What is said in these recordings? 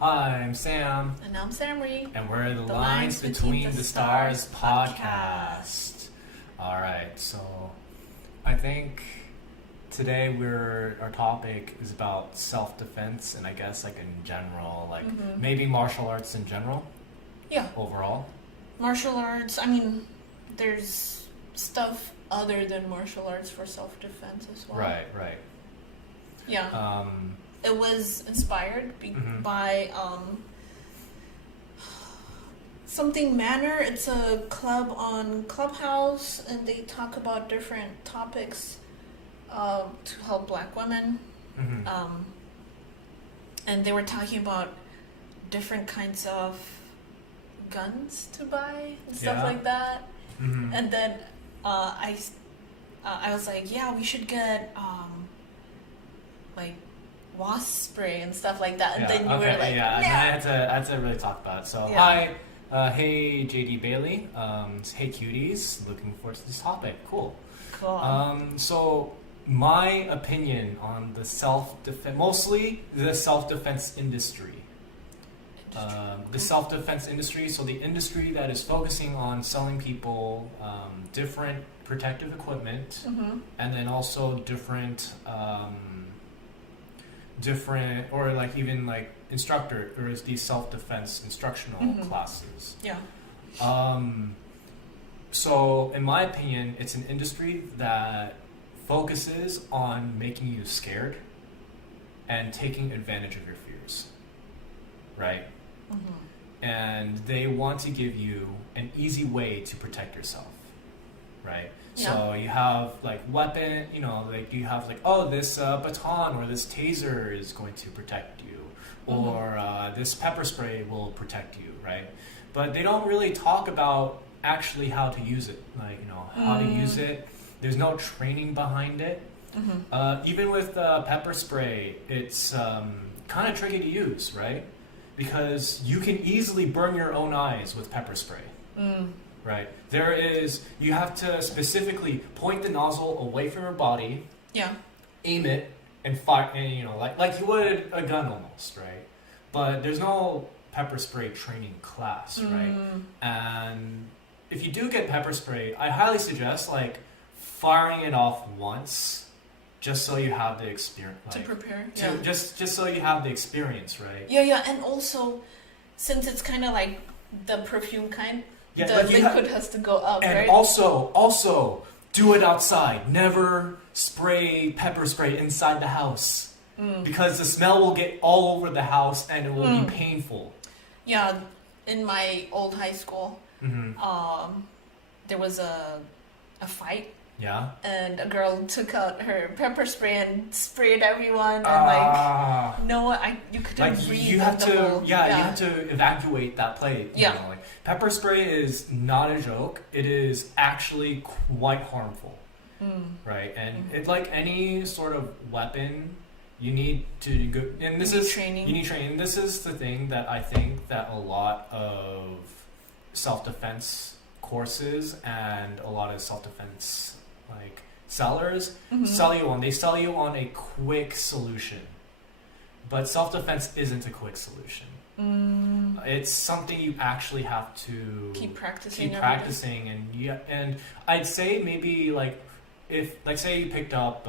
Hi, I'm Sam, And I'm Samri. and we're the The Lines Lines Between Between the the Stars Stars podcast. All right, so I think today our topic is about self-defense, and I guess like in general, like maybe martial arts in general, Yeah, overall. martial arts. There's stuff other than martial arts for self-defense as well. Right. Yeah, Um, it was inspired mhm. by something Manor. It's a club on Clubhouse, and they talk about different topics to help Black women. Mhm. And they were talking about different kinds of guns to buy and stuff Yeah. like that. Mhm. And then I was like, yeah, we should get like wasp spray and stuff like that. And Yeah. then you Okay. were like, Yeah. And yeah. I had to really talk about it. So Yeah. hi. Hey JD Bailey, hey cuties, looking forward to this topic. Cool. Cool. So my opinion on the self-defense, mostly the self-defense industry. The self-defense industry, so the industry that is focusing on selling people different protective equipment, Mm-hmm. and then also different, or like even like instructor, or is these self-defense instructional Mhm. classes. Yeah. So, in my opinion, it's an industry that focuses on making you scared and taking advantage of your fears, right? Mm-hmm. And they want to give you an easy way to protect yourself, right? Yeah. So you have like weapon, like you have like, oh, this baton or this taser is going to protect you, Mhm. or this pepper spray will protect you, right? But they don't really talk about actually how to use it, like how to use it. There's no training behind it. Mm-hmm. Even with pepper spray, it's kind of tricky to use, right? Because you can easily burn your own eyes with pepper spray, Mm. right? You have to specifically point the nozzle away from your body, Yeah. aim it, and fire, and like you would a gun almost, right? But there's no pepper spray training class, right? Mm. And if you do get pepper spray, I highly suggest like firing it off once, just so you have the experience, To like prepare. to, Yeah. just so you have the experience, right? Yeah, and also, since it's kind of like the perfume kind, Yeah, the like you liquid has to go up, and right? also do it outside. Never spray pepper spray inside the house, because the smell will get all over the house and it will be painful. Yeah, in my old high school, Hmm. there was a fight, Yeah. and a girl took out her pepper spray and sprayed everyone, and you couldn't Like breathe. you have in the to, whole, you have to evacuate that place. Yeah. Like pepper spray is not a joke. It is actually quite harmful, right? And it, like any sort of weapon, you need to go. And this You need is training. You need training. This is the thing that I think that a lot of self-defense courses and a lot of self-defense like sellers sell you on. They sell you on a quick solution. But self-defense isn't a quick solution. It's something you actually have to Keep practicing. keep every day. practicing, and I'd say maybe like if like say you picked up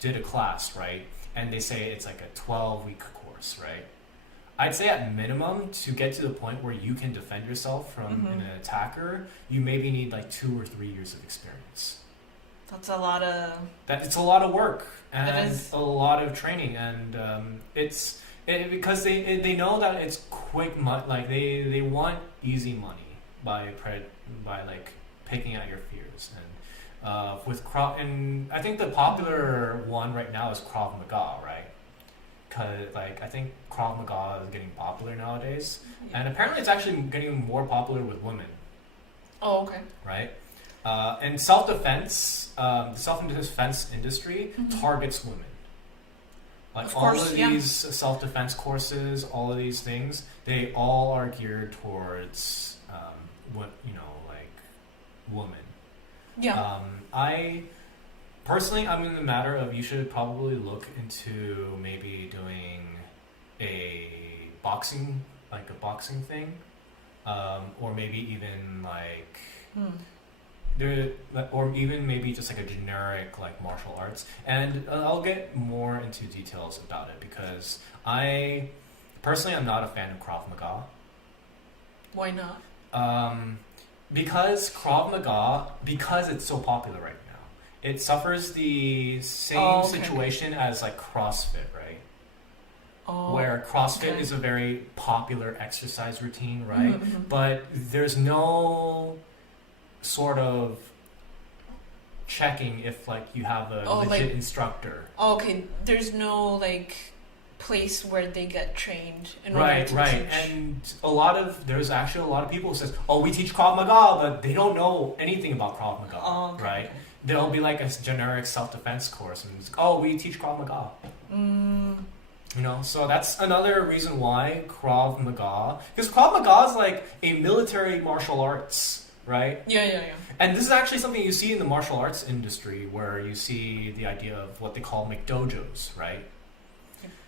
did a class, right, and they say it's like a 12-week course, right? I'd say at minimum, to get to the point where you can defend yourself from an attacker, you maybe need like 2 or 3 years of experience. That's a lot of. It's a lot of work and It is. a lot of training, and because they know that it's quick money. Like they want easy money by like picking out your fears, and and I think the popular one right now is Krav Maga, right? Because like I think Krav Maga is getting popular nowadays, and apparently it's actually getting more popular with women, Oh, okay. right? And self-defense, the self-defense industry targets women. Like Of all course, of yeah. these self-defense courses, all of these things, they all are geared towards like women. Yeah. I personally, I'm in the matter of you should probably look into maybe doing a boxing thing, or maybe even like Hmm. there, or even maybe just like a generic like martial arts. And I'll get more into details about it because I personally I'm not a fan of Krav Maga. Why not? Because Krav Maga, because it's so popular right now, it suffers the same Oh, okay, situation as like CrossFit, right? Oh. Where CrossFit okay. is a very popular exercise routine, right? Mhm, mhm. But there's no sort of checking if like you have a Oh, legit like- instructor. Oh, okay, there's no like place where they get trained in order Right, to right. teach. And there's actually a lot of people who says, "Oh, we teach Krav Maga," but they don't know anything about Krav Maga, Oh, okay, right? okay. There'll be like a generic self-defense course and it's, "Oh, we teach Krav Maga." Mm, You know, so that's another reason why Krav Maga, because Krav Maga is like a military martial arts, right? yeah. And this is actually something you see in the martial arts industry, where you see the idea of what they call McDojos, right?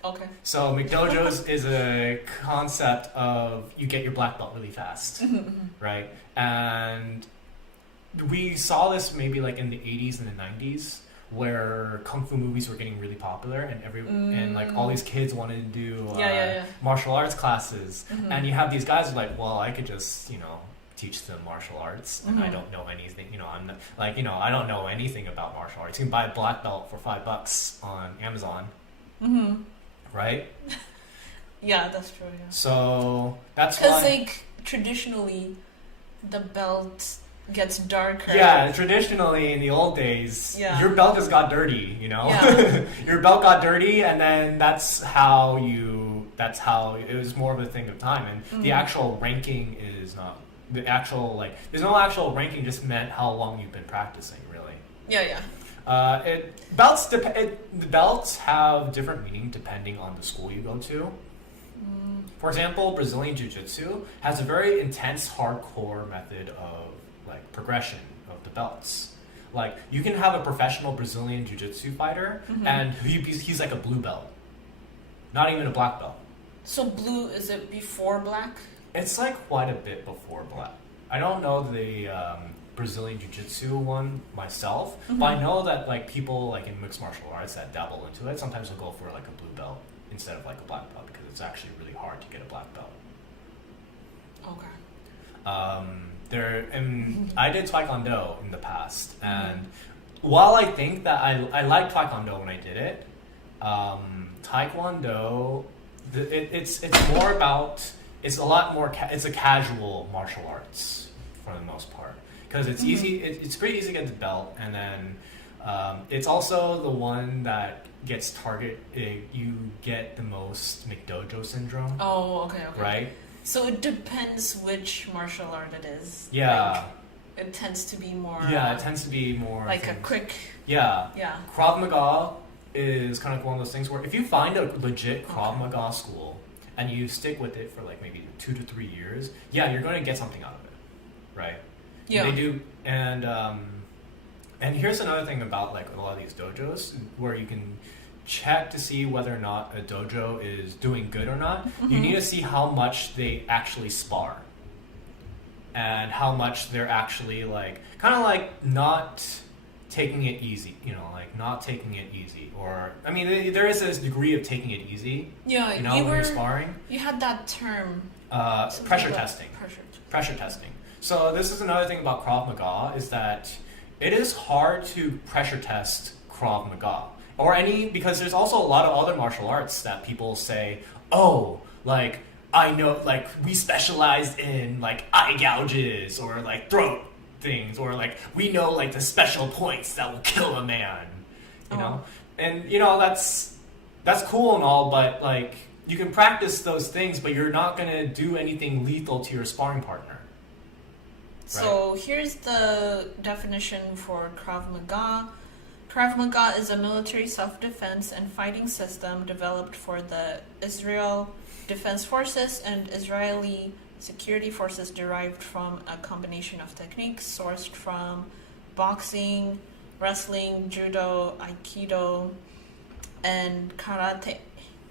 Okay. So McDojos is a concept of you get your black belt really fast, right? And we saw this maybe like in the 80s and the 90s, where kung fu movies were getting really popular, and and like all these kids wanted to do Yeah. martial arts classes, Mhm. and you have these guys who are like, well, I could just teach them martial arts, and I Mhm. don't know anything. I'm not, like I don't know anything about martial arts. You can buy a black belt for $5 on Amazon, Mm-hmm. right? Yeah, that's true. Yeah. So that's Because why. like traditionally, the belt gets darker. Yeah, traditionally in the old days, Yeah. your belt just got dirty, Yeah. Your belt got dirty, and then that's how it was more of a thing of time. And the Mhm. actual ranking is not the actual there's no actual ranking, just meant how long you've been practicing, really. Yeah. The belts have different meaning depending on the school you go to. Mm. For example, Brazilian Jiu-Jitsu has a very intense, hardcore method of progression of the belts. Like you can have a professional Brazilian Jiu-Jitsu fighter, Mhm. and he's like a blue belt, not even a black belt. So blue, is it before black? It's like quite a bit before black. I don't know the Brazilian Jiu-Jitsu one myself, but I Mhm. know that people in mixed martial arts that dabble into it sometimes will go for like a blue belt instead of like a black belt because it's actually really hard to get a black belt. Okay. I did Taekwondo in the past, and while I think that I liked Taekwondo when I did it, Taekwondo, it's more about it's a lot more it's a casual martial arts for the most part because it's Mhm. easy. It's pretty easy to get the belt, and then it's also the one that gets you get the most McDojo syndrome, Oh, okay. right? So it depends which martial art it is. Yeah. Like, it tends to be more. Yeah, it tends to be more like a things. quick. Yeah, Yeah. Krav Maga is kind of one of those things where if you find a legit Krav Okay. Maga school and you stick with it for like maybe 2 to 3 years, yeah, you're going to get something out of it, right? Yeah. They do, and here's another thing about like a lot of these dojos where you can check to see whether or not a dojo is doing good or not. You Mhm. need to see how much they actually spar and how much they're actually kind of not taking it easy, not taking it easy. Or I mean, there is this degree of taking it easy, Yeah. when you you're sparring. You had that term. something Pressure about testing. Pressure. Testing. So this is another thing about Krav Maga is that it is hard to pressure test Krav Maga because there's also a lot of other martial arts that people say, oh, I know, we specialized in eye gouges or throat things, or we know the special points that will kill a man, you know, and that's cool and all, but you can practice those things, but you're not gonna do anything lethal to your sparring partner. So here's the definition for Krav Maga. Krav Maga is a military self-defense and fighting system developed for the Israel Defense Forces and Israeli security forces, derived from a combination of techniques sourced from boxing, wrestling, judo, aikido, and karate.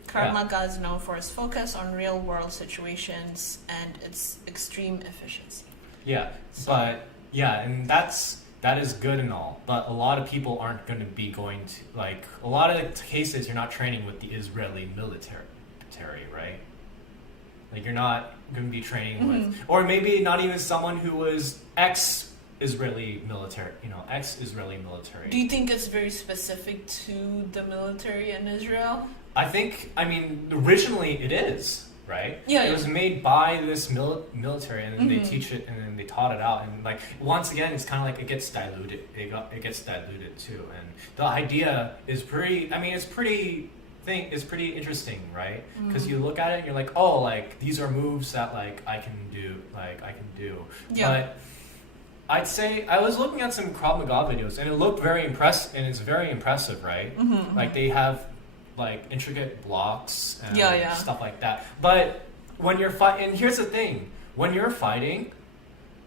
Krav Maga is known for its focus on real-world situations and its extreme efficiency. Yeah, but yeah, and that is good and all, but a lot of people aren't going to be going to, like, a lot of the cases you're not training with the Israeli military, right? Like, you're not going to be training with, or maybe not even someone who was ex-Israeli military. Do you think it's very specific to the military in Israel? I mean, originally it is, right? Yeah. It was made by this military, and then they teach it, and then they taught it out, and like once again, it's kind of like it gets diluted. It gets diluted too, and the idea is pretty. I mean, it's pretty interesting, right? Because you look at it, and you're like, oh, like these are moves that like I can do. Yeah. But I'd say I was looking at some Krav Maga videos, and it looked very impressive, and it's very impressive, right? Like they have like intricate blocks and stuff like that. But when you're fighting, and here's the thing, when you're fighting,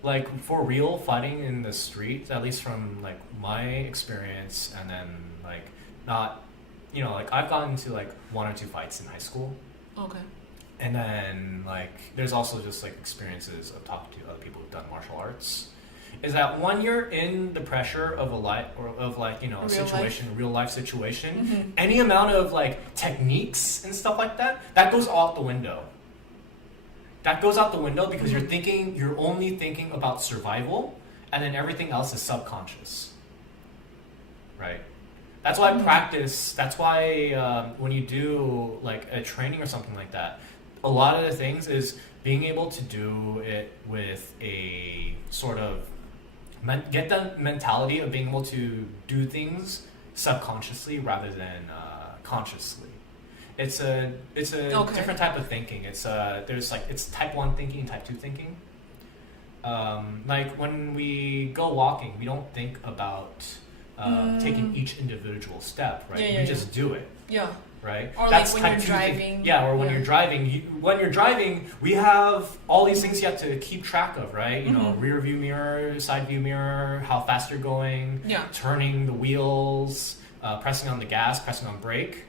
like for real fighting in the street, at least from like my experience, and then like not, like I've gotten into like 1 or 2 fights in high school. Okay. And then like there's also just like experiences of talking to other people who've done martial arts. Is that when you're in the pressure of a real life situation, any amount of like techniques and stuff like that goes out the window. That goes out the window because you're only thinking about survival, and then everything else is subconscious, right? That's why practice. That's why when you do like a training or something like that, a lot of the things is being able to do it with a sort of get the mentality of being able to do things subconsciously rather than consciously. It's a different type of thinking. It's it's type 1 thinking and type 2 thinking. Like when we go walking, we don't think about taking each individual step, right? We just do it. Yeah. Right? Or that's like when you're driving. Or when you're driving. When you're driving, we have all these things you have to keep track of, right? Rear view mirror, side view mirror, how fast you're going, turning the wheels, pressing on the gas, pressing on brake.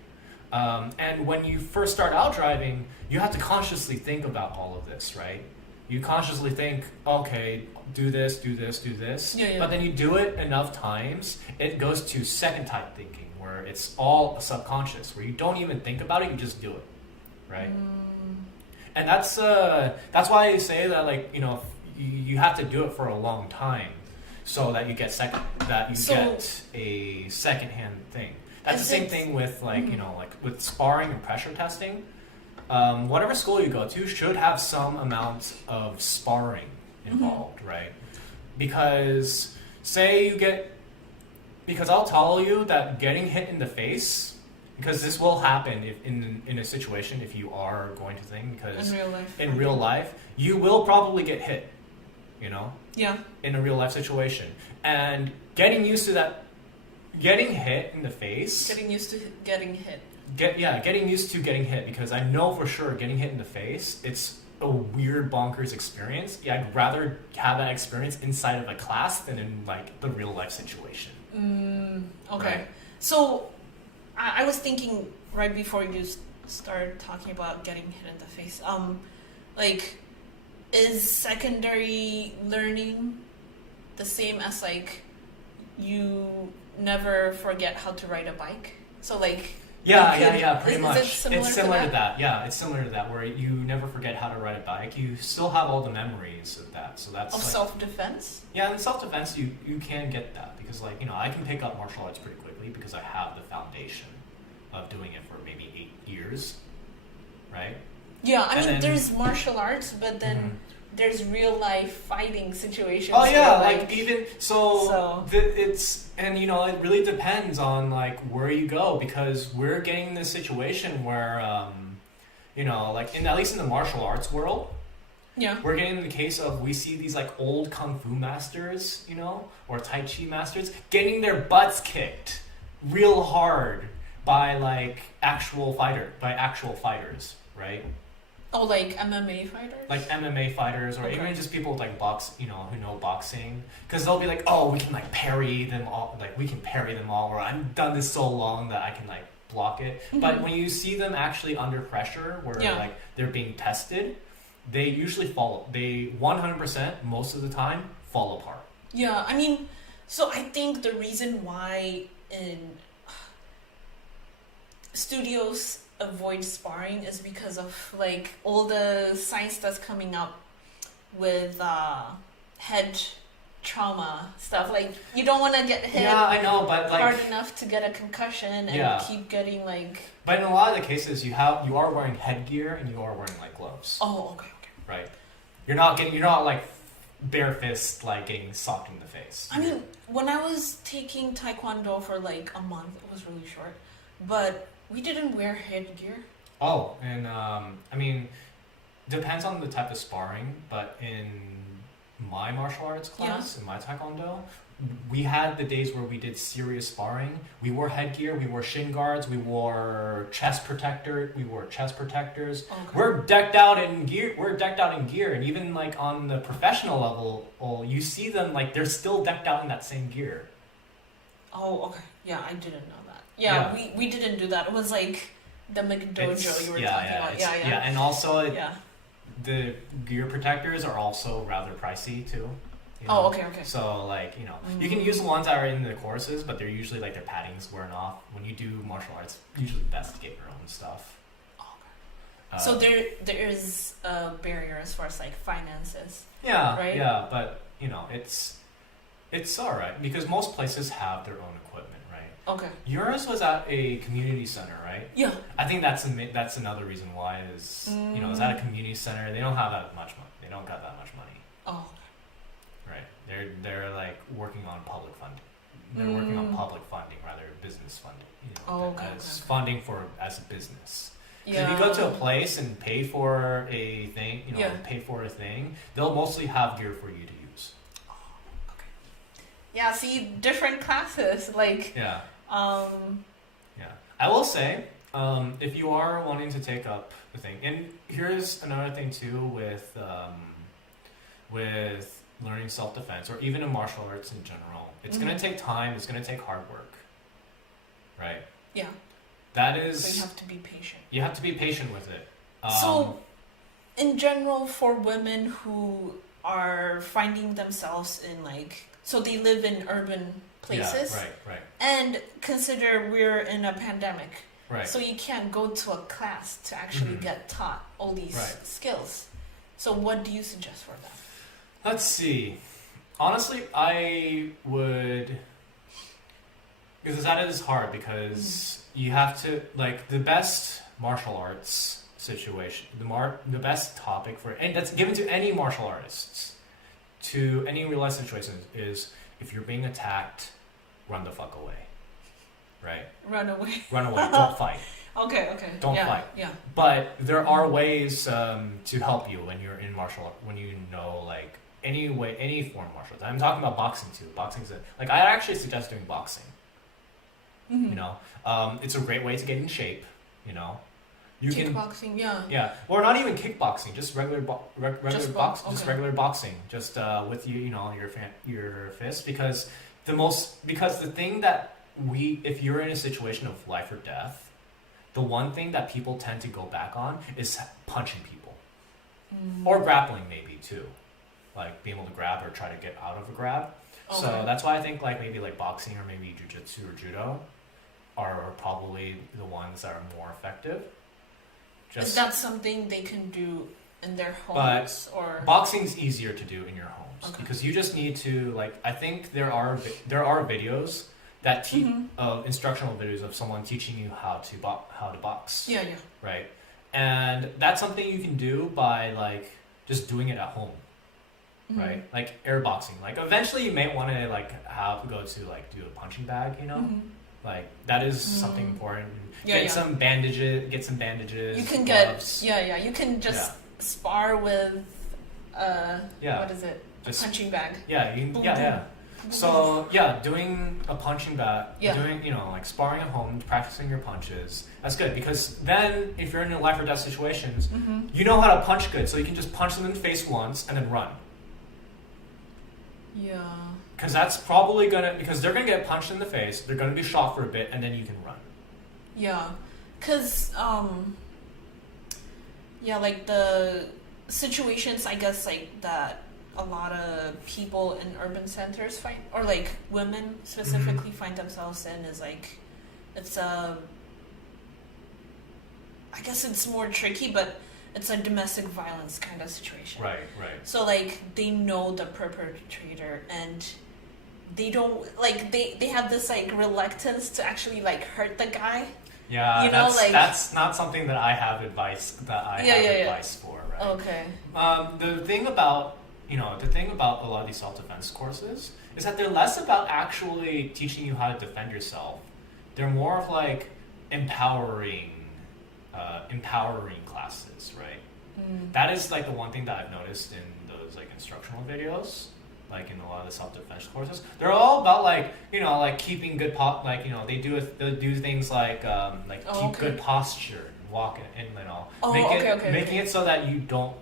And when you first start out driving, you have to consciously think about all of this, right? You consciously think, okay, do this. But then you do it enough times, it goes to second type thinking, where it's all subconscious, where you don't even think about it, you just do it, right? And that's why I say that, like, you have to do it for a long time, so that you get get a secondhand thing. That's the same thing with like like with sparring and pressure testing. Whatever school you go to should have some amount of sparring involved, right? Because because I'll tell you that getting hit in the face, because this will happen if in a situation if you are going to think, because in real life you will probably get hit, in a real life situation, and getting used to that, getting hit in the face, getting used to getting hit. Getting used to getting hit, because I know for sure getting hit in the face, it's a weird bonkers experience. I'd rather have that experience inside of a class than in like the real life situation. Okay. Right? So I was thinking right before you started talking about getting hit in the face, like, is secondary learning the same as like you never forget how to ride a bike? So like, pretty much. It's similar to that. Yeah, it's similar to that, where you never forget how to ride a bike. You still have all the memories of that. So that's of self-defense? Yeah, in self-defense, you can get that, because like, I can pick up martial arts pretty quickly because I have the foundation of doing it for maybe 8 years, right? Yeah, I mean, there's martial arts, but then there's real life fighting situations. Oh yeah, like even it's, and it really depends on like where you go, because we're getting this situation where like at least in the martial arts world, we're getting the case of, we see these like old kung fu masters, or tai chi masters getting their butts kicked real hard by actual fighters, right? Oh, like MMA fighters? Like MMA fighters, or even just people with like who know boxing. Because they'll be like, oh, we can like parry them all, or I've done this so long that I can like block it. But when you see them actually under pressure, where Yeah. like they're being tested, they usually fall. They 100% most of the time fall apart. Yeah, I mean, so I think the reason why in studios avoid sparring is because of like all the science that's coming up with head trauma stuff. Like you don't want to get hit Yeah, I know, but like, hard enough to get a concussion and Yeah. keep getting like. but in a lot of the cases, you are wearing headgear and you are wearing like gloves, Oh, okay. right? You're not like bare fist like getting socked in the face. I mean, when I was taking Taekwondo for like a month, it was really short, but we didn't wear headgear. Oh, and I mean, depends on the type of sparring, but in my martial arts class, in my Taekwondo, we had the days where we did serious sparring. We wore headgear, we wore shin guards, we wore chest protectors. Okay. We're decked out in gear, and even like on the professional level, you see them like they're still decked out in that same gear. Oh, okay. Yeah, I didn't know that. Yeah, we didn't do that. It was like the McDojo you were talking about. Yeah, and also yeah. the gear protectors are also rather pricey too. You know? Oh, okay. So like, you can use the ones that are in the courses, but they're usually like their padding's wearing off. When you do martial arts, usually best to get your own stuff. Okay. So there is a barrier as far as like finances. Yeah, right? Yeah, but it's all right because most places have their own equipment, right? Okay. Yours was at a community center, right? Yeah. I think that's another reason why is it's at a community center. They don't have that much money. They don't got that much money. Oh. Right. They're like working on public funding. They're working on public funding rather than business funding. As funding as a business. Yeah. If you go to a place and pay for a thing, they'll mostly have gear for you to use. Yeah, see, different classes, like... Yeah. Yeah. I will say, if you are wanting to take up the thing, and here's another thing too with learning self-defense, or even in martial arts in general, it's going to take time, it's going to take hard work. Right? Yeah. That is... So you have to be patient. You have to be patient with it. So, in general, for women who are finding themselves in like... So they live in urban places. Yeah, right. And consider we're in a pandemic. Right. So you can't go to a class to actually get taught all these skills. So what do you suggest for them? Let's see. Honestly, I would... Because that is hard because you have to... Like, the best martial arts situation, the best topic for... And that's given to any martial artists, to any real-life situation, is if you're being attacked, run the fuck away. Right? Run away. Run away. Don't fight. Okay. Don't fight. Yeah. But there are ways to help you when you're in martial art, when you know, like, any form of martial arts. I'm talking about boxing too. Boxing's I actually suggest doing boxing. You know, it's a great way to get in shape. You know, kickboxing, yeah, or not even kickboxing, just regular just regular boxing, just with your fist, because the thing that if you're in a situation of life or death, the one thing that people tend to go back on is punching people, or grappling maybe too, like being able to grab or try to get out of a grab. Okay. So that's why I think maybe boxing or maybe jiu-jitsu or judo are probably the ones that are more effective. Is that something they can do in their homes? Or boxing's easier to do in your homes because you just need to I think there are videos that teach instructional videos of someone teaching you how to box. Yeah. Right, and that's something you can do by just doing it at home. Right, like air boxing. Like eventually, you may want to go to do a punching bag. You know, that is something important. Get some bandages. You can gloves. You can just spar with what is it? Just, a punching bag. Yeah, yeah. So doing a punching bag, doing sparring at home, practicing your punches. That's good because then if you're in a life or death situations, you know how to punch good, so you can just punch them in the face once and then run. Yeah. Because that's probably because they're gonna get punched in the face, they're gonna be shot for a bit, and then you can run. Yeah, cause yeah, like the situations I guess like that a lot of people in urban centers find, or like women specifically find themselves in, is like it's a, I guess it's more tricky, but it's a domestic violence kind of situation. Right, right. So like they know the perpetrator, and they don't like they have this like reluctance to actually like hurt the guy. Yeah, You know, like- that's not something that I have advice for, right? Okay. The thing about a lot of these self-defense courses is that they're less about actually teaching you how to defend yourself. They're more of like empowering classes, right? That is like the one thing that I've noticed in those like instructional videos, like in a lot of the self-defense courses. They're all about like keeping good they'll do things like keep good posture, walk and making it so that you don't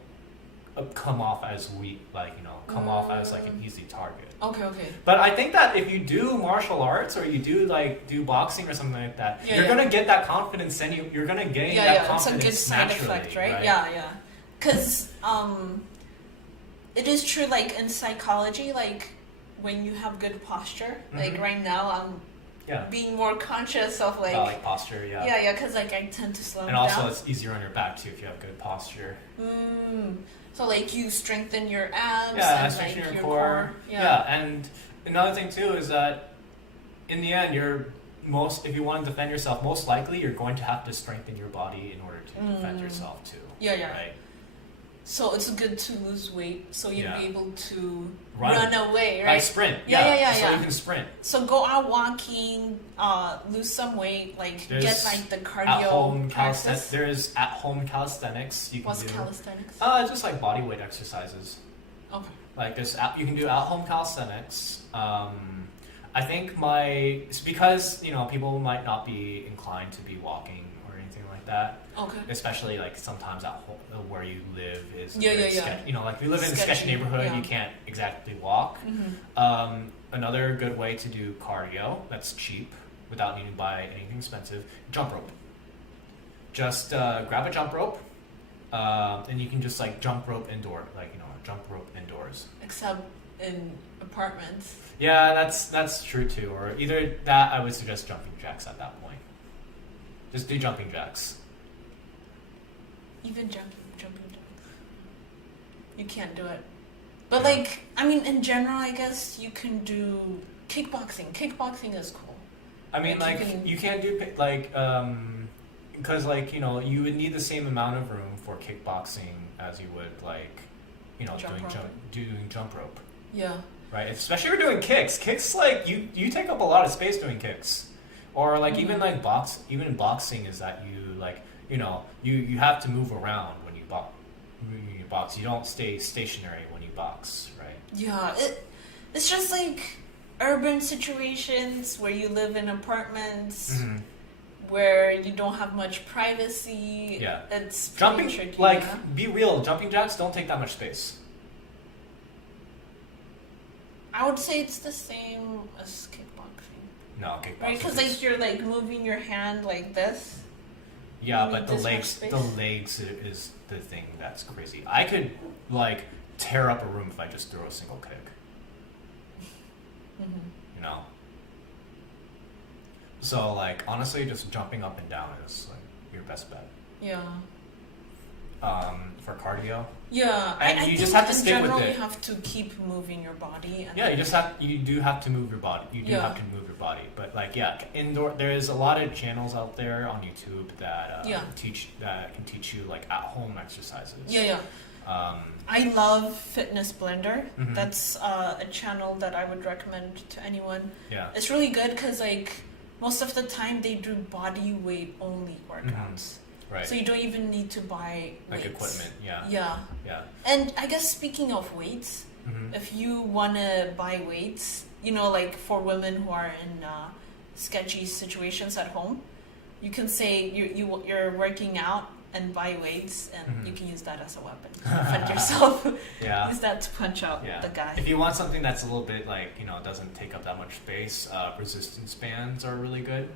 come off as weak, off as like an easy target. Okay. But I think that if you do martial arts or you do boxing or something like that, you're gonna get that confidence, and you're gonna gain that confidence. It's a good side effect, right? Yeah. Because it is true, like in psychology, like when you have good posture, like right now I'm being more conscious of like posture, yeah, because like I tend to slow and down. also it's easier on your back too if you have good posture. So like you strengthen your abs, and strengthen like your core. Yeah, and another thing too is that in the end, if you want to defend yourself, most likely you're going to have to strengthen your body in order to defend yourself too. Yeah. Right. So it's good to lose weight so you'll be able to run away, right? Like sprint. Yeah. So you can sprint. So go out walking, lose some weight, There's get like the cardio practice. There's at-home calisthenics you can What's do. calisthenics? Just like body weight exercises. Okay. Like you can do at-home calisthenics. I think it's because people might not be inclined to be walking or anything like that. Okay. Especially like sometimes at home where you live is Yeah. like if you live in a sketchy neighborhood, you can't exactly walk. Another good way to do cardio that's cheap without needing to buy anything expensive: jump rope. Just grab a jump rope, and you can just like jump rope indoors. Except in apartments. Yeah, that's true too. Or either that, I would suggest jumping jacks at that point. Just do jumping jacks. Even jumping jacks. You can't do it. But like, I mean, in general, I guess you can do kickboxing. Kickboxing is cool. I mean, you can't do because you would need the same amount of room for kickboxing as you would doing jump rope. Yeah. Right, especially if you're doing kicks. Kicks you take up a lot of space doing kicks, or even in boxing is that you have to move around when you box. You don't stay stationary when you box, right? Yeah, it's just like urban situations where you live in apartments where you don't have much privacy. Yeah, it's jumping tricky, be real. Jumping jacks don't take that much space. I would say it's the same as kickboxing. No, kickboxing. Right, because you're moving your hand like this. Yeah, but the legs is the thing that's crazy. I could tear up a room if I just throw a single kick. So honestly, just jumping up and down is your best bet. Yeah. For cardio. Yeah, and I you think just have to in stick general with it. You have to keep moving your body. You do have to move your body. You do have to move your body. But indoor, there's a lot of channels out there on YouTube that can teach you at home exercises. Yeah. I love Fitness Blender. That's a channel that I would recommend to anyone. Yeah, it's really good because most of the time they do body weight only workouts. Right. So you don't even need to buy weights. Equipment. Yeah. And I guess speaking of weights, if you want to buy weights, for women who are in sketchy situations at home, you can say you're working out and buy weights, and you can use that as a weapon to defend yourself. Use that to punch out the guy. If you want something that's a little bit doesn't take up that much space, resistance bands are really good.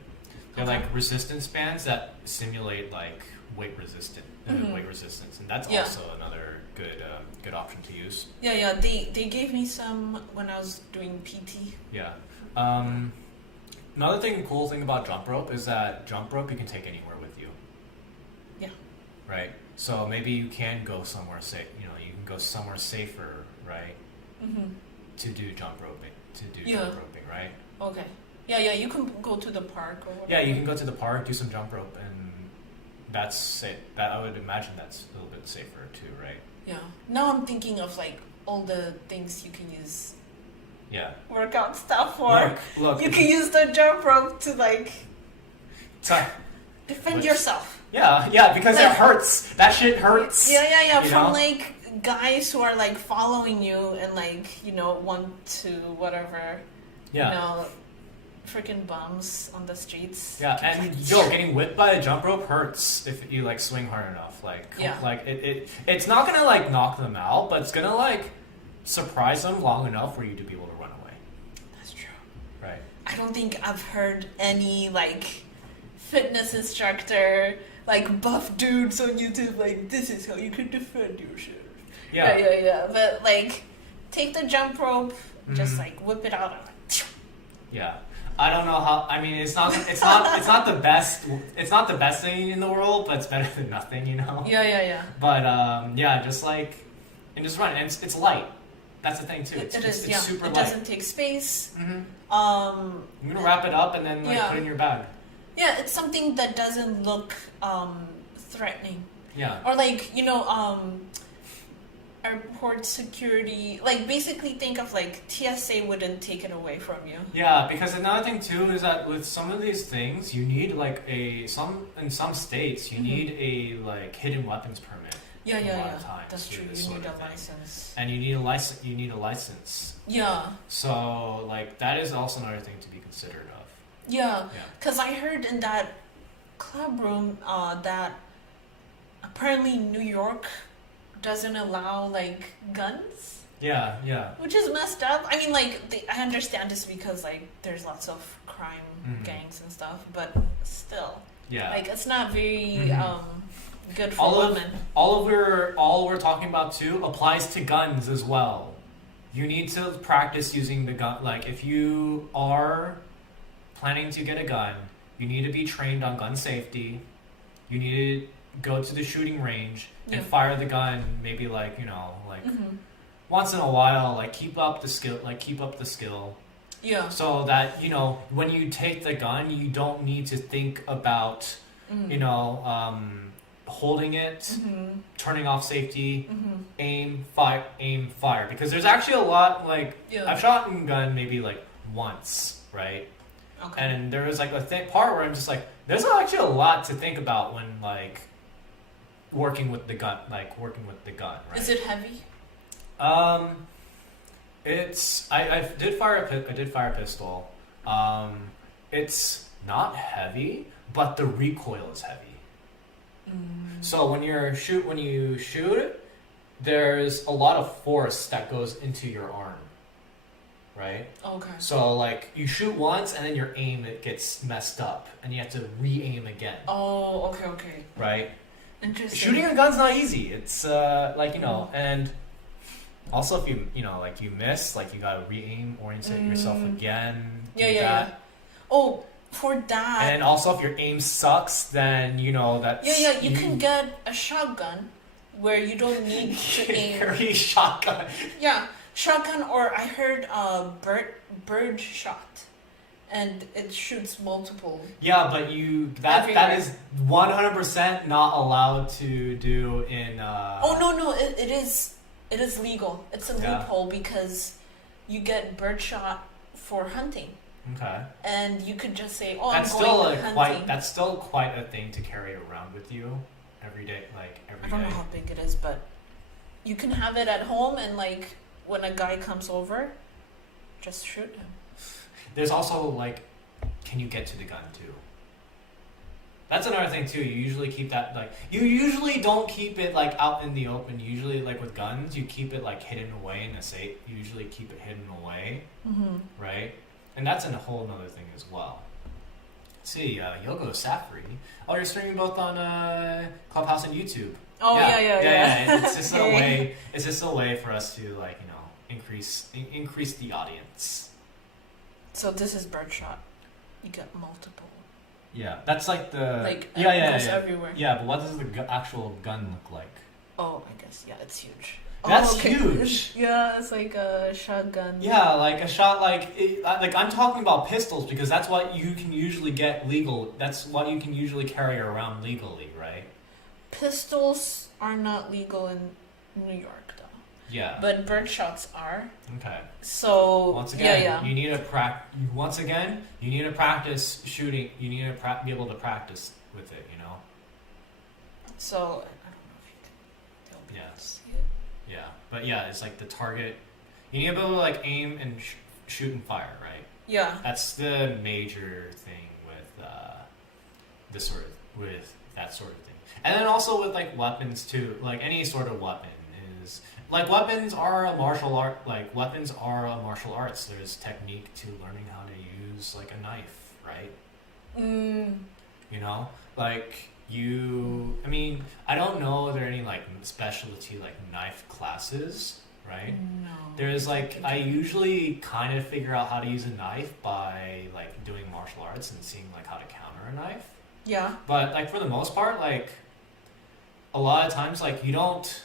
They're Okay. like resistance bands that simulate like weight Mhm. weight resistance, and that's Yeah. also another good option to use. Yeah. They gave me some when I was doing PT. Yeah. Another cool thing about jump rope is that jump rope you can take anywhere with you. Yeah. Right. So maybe you can go somewhere safe. You know, you can go somewhere safer, right? Mhm. To do jump roping. Yeah. Jump roping, right? Okay. Yeah. You can go to the park or whatever. Yeah, you can go to the park, do some jump rope, and that's safe. That I would imagine that's a little bit safer too, right? Yeah. Now I'm thinking of like all the things you can use Yeah. workout stuff for. Look. You can use the jump rope to like defend Which- yourself. Yeah, because Like- it hurts. That shit hurts. Yeah. You From know? like guys who are like following you and like, you know, want to whatever, Yeah. you know, freaking bums on the streets. Yeah, and yo, getting whipped by a jump rope hurts if you like swing hard enough. Yeah. Like it's not gonna like knock them out, but it's gonna like surprise them long enough for you to be able to run away. That's true. Right. I don't think I've heard any like fitness instructor, like buff dudes on YouTube, like this is how you can defend yourself. Yeah. Yeah. But like, take the jump rope, just Mhm. like whip it out. And, like, Yeah. I don't know how. I mean, it's not the best. It's not the best thing in the world, but it's better than nothing, you know. yeah. But yeah, just like and just run. And it's light. That's the thing too. It It's is. Yeah. super It light. doesn't take space. Mm-hmm. Um. I'm gonna wrap it up and then like Yeah. put it in your bag. Yeah, it's something that doesn't look threatening, Yeah. or like, you know, airport security. Like basically, think of like TSA wouldn't take it away from you. Yeah, because another thing too is that with some of these things, you need like in some states you Mhm. need a like hidden weapons permit, Yeah. A lot of times That's for true. this You sort need of a thing. license. and you need a license. You need a license. Yeah. So like that is also another thing to be considered of. Yeah. Yeah. Because I heard in that club room that apparently New York doesn't allow like guns, Yeah. which is messed up. I mean, like I understand this because like there's lots of crime Mhm. gangs and stuff, but still, Yeah. like it's not very Mhm. good for All of- women. all we're talking about too applies to guns as well. You need to practice using the gun. Like if you are planning to get a gun, you need to be trained on gun safety. You need to go to the shooting range and Yeah. fire the gun. Maybe like like Hmm. once in a while. Like keep up the skill. Yeah. So that when you take the gun, you don't need to think about Mm. holding it, Mm-hmm. turning off safety. Mm-hmm. Aim, fire. Because there's actually a lot, like, Yeah. I've shot a gun maybe, like, once, right? Okay. And there was, like, a part where I'm just like, there's actually a lot to think about when, like, working with the gun, right? Is it heavy? It's, I did fire a pistol. It's not heavy, but the recoil is heavy. So when you shoot, there's a lot of force that goes into your arm, right? Okay. So like you shoot once and then your aim it gets messed up and you have to re-aim again, Oh, okay. right? Interesting. Shooting a gun's not easy. It's and also if you miss, like you gotta re-aim, orient yourself again. do Yeah. that. Oh, for that. And also if your aim sucks, then that's Yeah, you can get a shotgun where you don't need to aim. carry shotgun. Yeah, shotgun, or I heard bird shot, and it shoots multiple. Yeah, but that Everywhere. is 100% not allowed to do in. Oh no, it is legal. It's a Yeah. loophole because you get bird shot for hunting, Okay. and you could just say, "Oh, That's I'm still going hunting." that's still quite a thing to carry around with you every day, like every I don't day. know how big it is, but you can have it at home, and like when a guy comes over, just shoot him. There's also like, can you get to the gun too? That's another thing too. You usually keep that you usually don't keep it like out in the open. Usually like with guns, you keep it like hidden away in a safe. You usually keep it hidden away, Mm-hmm. right? And that's a whole nother thing as well. see, Yogo Safri. Oh, you're streaming both on Clubhouse and YouTube. Oh yeah. It's just a way. It's just a way for us to like increase the audience. So this is Birdshot. You get multiple. Yeah, that's like the everywhere. Yeah, but what does the actual gun look like? Oh, I guess it's huge. That's huge. Yeah, it's like a shotgun. Yeah, like a shot, like I'm talking about pistols because that's what you can usually get legal. That's what you can usually carry around legally, right? Pistols are not legal in New York, though. Yeah. But birdshots are. Okay. So once again, you need to you need to practice shooting. You need to be able to practice with it. You know. So I don't know if they'll be able to see it. Yeah, but yeah, it's like the target. You need to be able to like aim and shoot and fire, right? Yeah. That's the major thing with with that sort of thing, and then also with like weapons too. Like any sort of weapon is like weapons are a martial art. Like weapons are a martial arts. There's technique to learning how to use like a knife, right? You know, like. I mean, I don't know if there are any like specialty like knife classes, right? No. There's like I usually kind of figure out how to use a knife by like doing martial arts and seeing like how to counter a knife. Yeah. But like for the most part, like a lot of times like you don't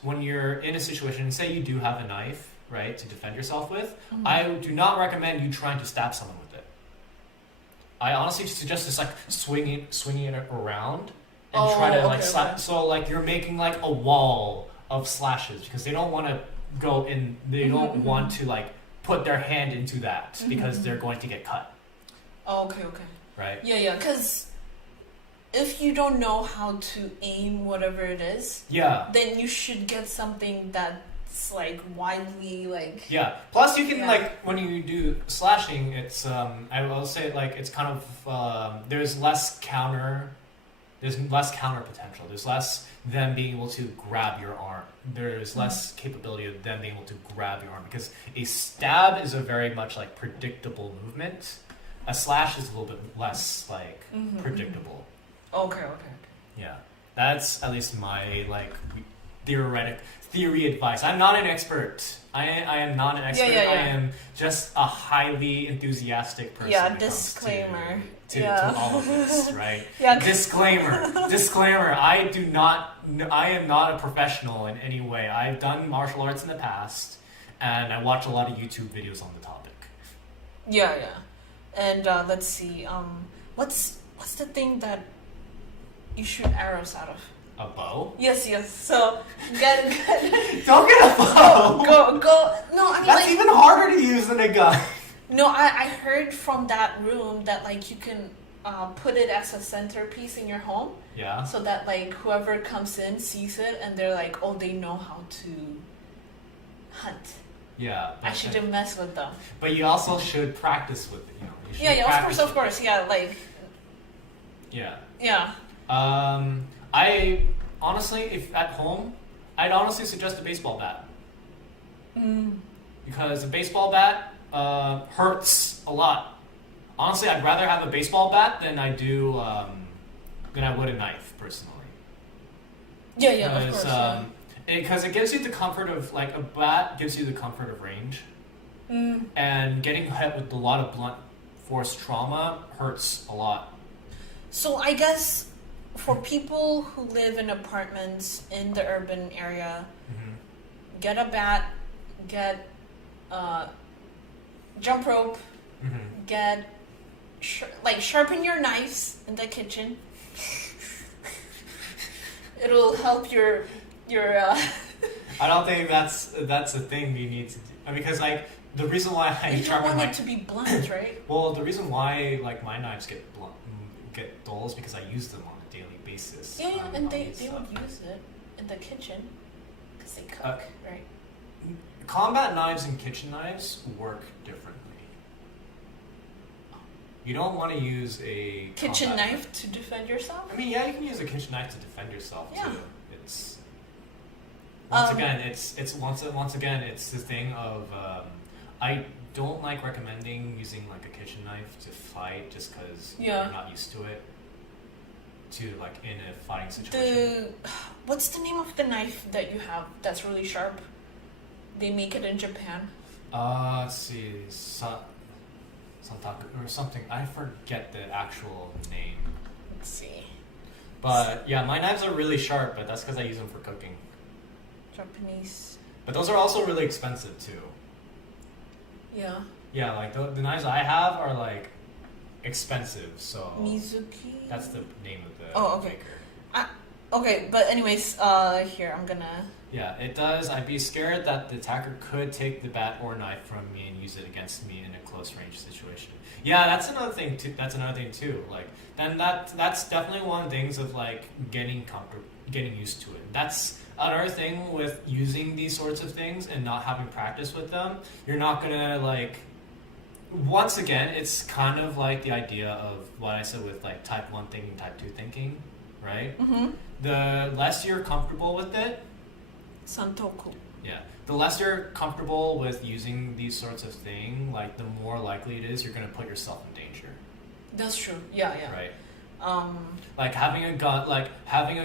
when you're in a situation, say you do have a knife, right, to defend yourself with, I do not recommend you trying to stab someone with it. I honestly suggest just like swinging it around and try to like slap. So like you're making like a wall of slashes because they don't want to go in. They don't want to like put their hand into that because they're going to get cut. Oh, okay. Right. Yeah. Because if you don't know how to aim whatever it is, then you should get something that's like widely like. Yeah. Plus, you can like when you do slashing, it's I will say like it's kind of there's less counter potential. There's less them being able to grab your arm. There's less capability of them being able to grab your arm because a stab is a very much like predictable movement. A slash is a little bit less like predictable. Okay. Yeah, that's at least my like theory advice. I'm not an expert. I am not an expert. Yeah. I am just a highly enthusiastic person. Yeah, disclaimer. To all of this, right? Yeah. Disclaimer. I am not a professional in any way. I've done martial arts in the past, and I watch a lot of YouTube videos on the topic. Yeah. And let's see. What's the thing that you shoot arrows out of? A bow? Yes. So get Don't get a bow. Go. No, I mean that's even harder to use than a gun. No, I heard from that room that like you can put it as a centerpiece in your home. Yeah. So that like whoever comes in sees it and they're like, oh, they know how to hunt. Yeah. I shouldn't mess with them. But you also should practice with it. You know. Yeah. Of course. Yeah. Like. Yeah. Yeah. I honestly, if at home, I'd honestly suggest a baseball bat. Because a baseball bat hurts a lot. Honestly, I'd rather have a baseball bat than I would a knife, personally. Yeah, of course. Because it gives you the comfort of like a bat gives you the comfort of range, and getting hit with a lot of blunt force trauma hurts a lot. So I guess for people who live in apartments in the urban area, get a bat, get jump rope, get sharpen your knives in the kitchen. It'll help your. I don't think that's a thing you need to do because like the reason why I you don't want it to be blunt, right? Well, the reason why like my knives get dull is because I use them on a daily basis. Yeah, and they would use it in the kitchen because they cook, right? Combat knives and kitchen knives work differently. You don't want to use a kitchen knife to defend yourself. I mean, yeah, you can use a kitchen knife to defend yourself too. It's once again, it's the thing of don't like recommending using like a kitchen knife to fight just because Yeah. you're not used to it. To like in a fighting situation. What's the name of the knife that you have that's really sharp? They make it in Japan. Let's see, Santaku or something. I forget the actual name. Let's see. But yeah, my knives are really sharp, but that's because I use them for cooking. Japanese. But those are also really expensive too. Yeah. Yeah, like the knives I have are like expensive, so Mizuki. that's the name of the Oh, okay. maker. Okay, but anyways, here I'm gonna. Yeah, it does. I'd be scared that the attacker could take the bat or knife from me and use it against me in a close range situation. Yeah, that's another thing too. Like then that's definitely one of the things of like getting used to it. That's another thing with using these sorts of things and not having practice with them. You're not gonna like. Once again, it's kind of like the idea of what I said with like type 1 thinking, type 2 thinking, right? Mm-hmm. The less you're comfortable with it, Santoku. yeah, the less you're comfortable with using these sorts of thing, like the more likely it is you're going to put yourself in danger. That's true. Yeah, yeah. Right. Like having a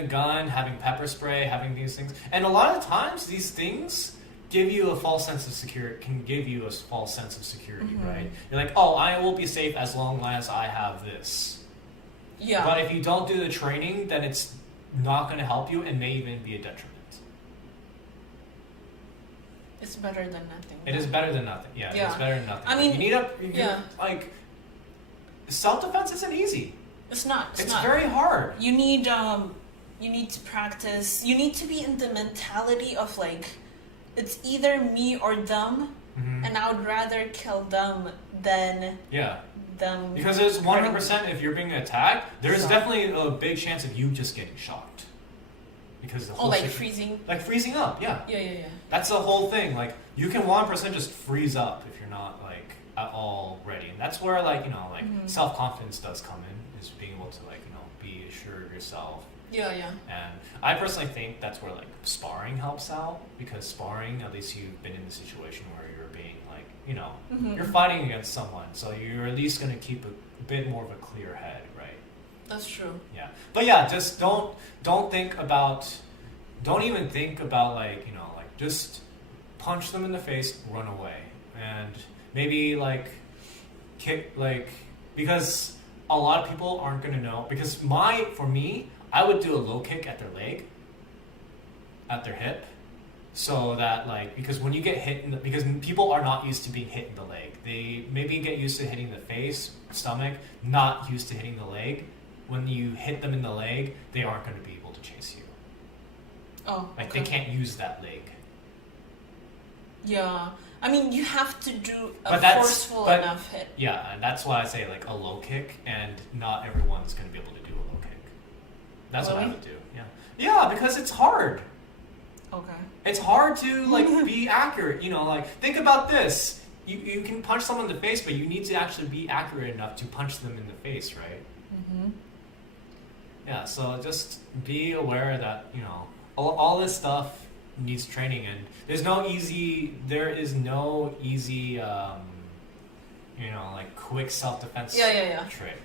gun, having pepper spray, having these things, and a lot of times these things give you a false sense of security. Can give you a false sense of security, Mhm. right? You're like, oh, I will be safe as long as I have this. Yeah. But if you don't do the training, then it's not going to help you and may even be a detriment. It's better than nothing. It is better than nothing. Yeah, Yeah. it's better than nothing. I mean, you need yeah. like self-defense isn't easy. It's not. It's not. very hard. You need to practice. You need to be in the mentality of like, it's either me or them, Mm-hmm. and I would rather kill them than Yeah, them. because there's 100% if you're being attacked, there's So- definitely a big chance of you just getting shocked. Because the Oh, whole like situ- freezing. like freezing up. Yeah, Yeah, yeah, yeah. that's the whole thing. Like you can 1% just freeze up if you're not like at all ready, and that's where like Mhm. self-confidence does come in, is being able to like be assured of yourself. Yeah, yeah. And I personally think that's where like sparring helps out, because sparring, at least you've been in the situation where you're being like Mhm. you're fighting against someone, so you're at least going to keep a bit more of a clear head, right? That's true. Yeah, but yeah, just don't even think about like just punch them in the face, run away, and maybe like kick, like, because a lot of people aren't gonna know, because for me I would do a low kick at their leg, at their hip, so that like, because when you get hit because people are not used to being hit in the leg, they maybe get used to hitting the face, stomach, not used to hitting the leg. When you hit them in the leg, they aren't going to be able to chase you. Oh, Like okay. they can't use that leg. Yeah. I mean, you have to do a But that's- forceful but- enough hit. Yeah, and that's why I say like a low kick, and not everyone's going to be able to do a low kick. That's what I Really? would do. Yeah. Yeah, because it's hard. Okay. It's hard to like be accurate. Like think about this. You can punch someone in the face, but you need to actually be accurate enough to punch them in the face, right? Mm-hmm. Yeah, so just be aware that, all this stuff needs training, and there is no easy, like quick self-defense Yeah. trick.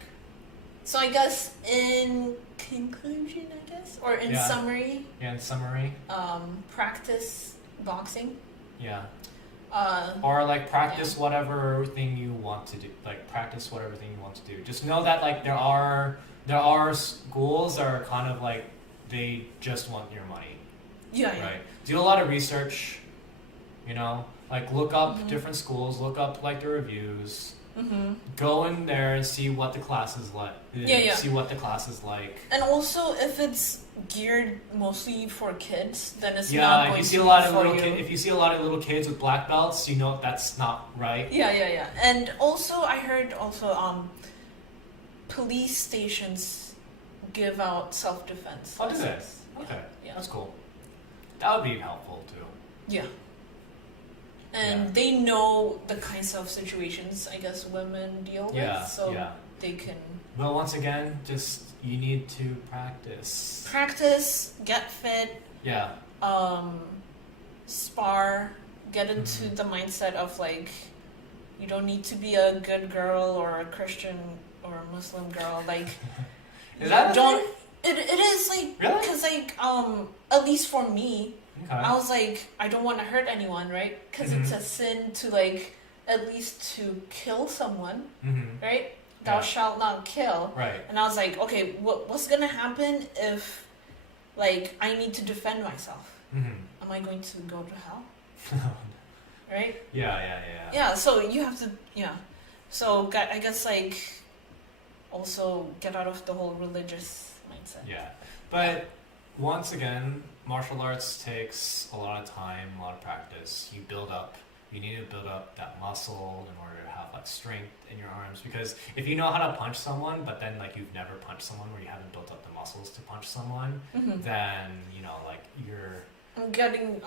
So I guess in conclusion, or in Yeah. summary, Yeah, in summary, practice boxing. yeah. Uh, Or like practice whatever thing you want to do. Like practice whatever thing you want to do. Just know that like there are schools that are kind of like, they just want your money. yeah. Right. Do a lot of research, like look up Mhm. different schools, look up like the reviews, Mm-hmm. go in there and see what the class is like. Yeah. See what the class is like. And also, if it's geared mostly for kids, then it's not Yeah, going if you see to a lot be of for little you. if you see a lot of little kids with black belts, that's not right. Yeah. And also, I heard police stations give out self-defense Oh, do they? lessons. Okay, Yeah. that's cool. That would be helpful too. Yeah. And Yeah. they know the kinds of situations, I guess, women deal Yeah, with, so yeah. they can Well, once again, just you need to practice. practice, get fit, Yeah. spar, get into Mhm. the mindset of like, You don't need to be a good girl or a Christian or a Muslim girl. Like, Is that don't. It is like Really? because like at least for me, Okay. I was like I don't want to hurt anyone, right? Because it's a sin to like at least to kill someone, Mm-hmm. right? Thou Yeah. shalt not kill. Right. And I was like, okay, what's gonna happen if like I need to defend myself? Mm-hmm. Am I going to go to hell? Right? Yeah. Yeah, so you have to, yeah. So I guess like also get out of the whole religious mindset. Yeah. But once again, martial arts takes a lot of time, a lot of practice. You need to build up that muscle in order to have like strength in your arms, because if you know how to punch someone but then like you've never punched someone, or you haven't built up the muscles to punch someone, then you know like you're I'm getting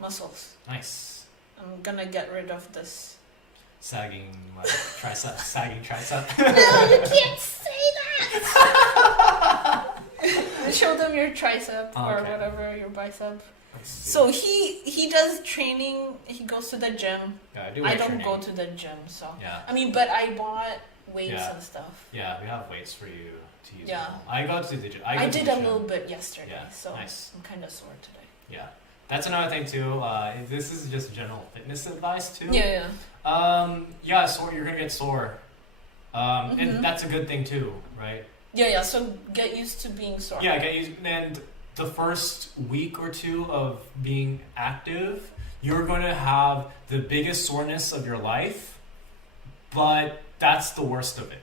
muscles. nice. I'm gonna get rid of this. Sagging like tricep, sagging tricep. No, you can't say that. Show them your tricep or Okay. whatever, your bicep. Let's see. So he does training. He goes to the gym. yeah, I do I weight don't training. go to the gym, so Yeah. I mean, but I bought weights Yeah. and stuff. Yeah, we have weights for you to use. Yeah. at home. I go to the gym. I go to did the a gym. little bit yesterday, Yeah, so nice. I'm kind of sore today. Yeah, that's another thing too. This is just general fitness advice too. Yeah. Yeah, sore. You're gonna get sore. Mhm. And that's a good thing too, right? Yeah. So get used to being sore. Yeah, get used. And the first week or two of being active, you're gonna have the biggest soreness of your life, but that's the worst of it.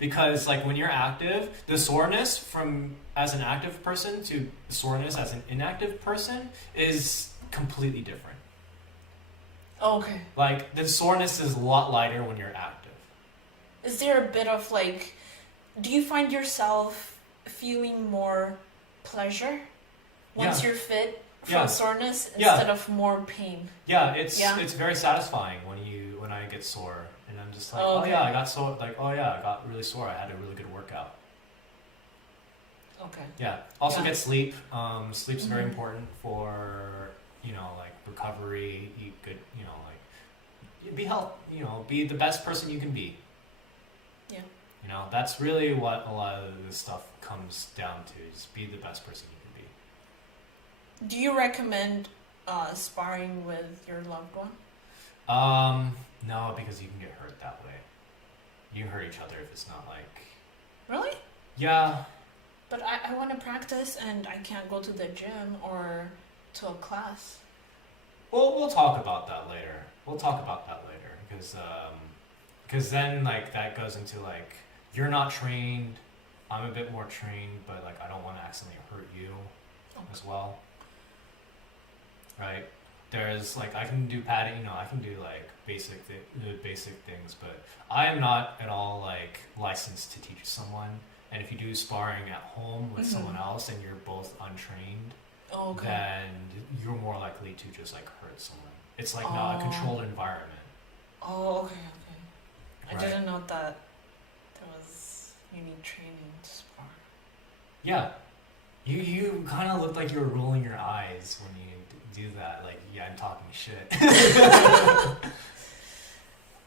Because like when you're active, the soreness from as an active person to the soreness as an inactive person is completely different. Oh, okay. Like the soreness is a lot lighter when you're active. Is there a bit of like, do you find yourself feeling more pleasure once Yeah. you're fit from Yeah. soreness Yeah. instead of more pain? Yeah, it's Yeah. it's very satisfying when I get sore and I'm just like, Oh, oh okay. yeah, I got sore. Like, oh yeah, I got really sore. I had a really good workout. Okay. Yeah. Also Yeah. get sleep. Sleep's very Mhm. important for like recovery. Eat good. Be be the best person you can be. Yeah. That's really what a lot of this stuff comes down to. Just be the best person you can be. Do you recommend sparring with your loved one? No, because you can get hurt that way. You can hurt each other if it's not like. Really? Yeah. But I want to practice and I can't go to the gym or to a class. We'll talk about that later. Because then like that goes into like you're not trained, I'm a bit more trained, but like I don't want to accidentally hurt you as well. Right? There's like I can do padding, I can do like basic things, but I am not at all like licensed to teach someone. And if you do sparring at home with someone else and you're both untrained, Oh, okay. then you're more likely to just like hurt someone. It's like not a controlled environment. Oh, okay. I Right. didn't know that you need training to spar. Yeah. You kind of looked like you were rolling your eyes when you do that. Like, yeah, I'm talking shit.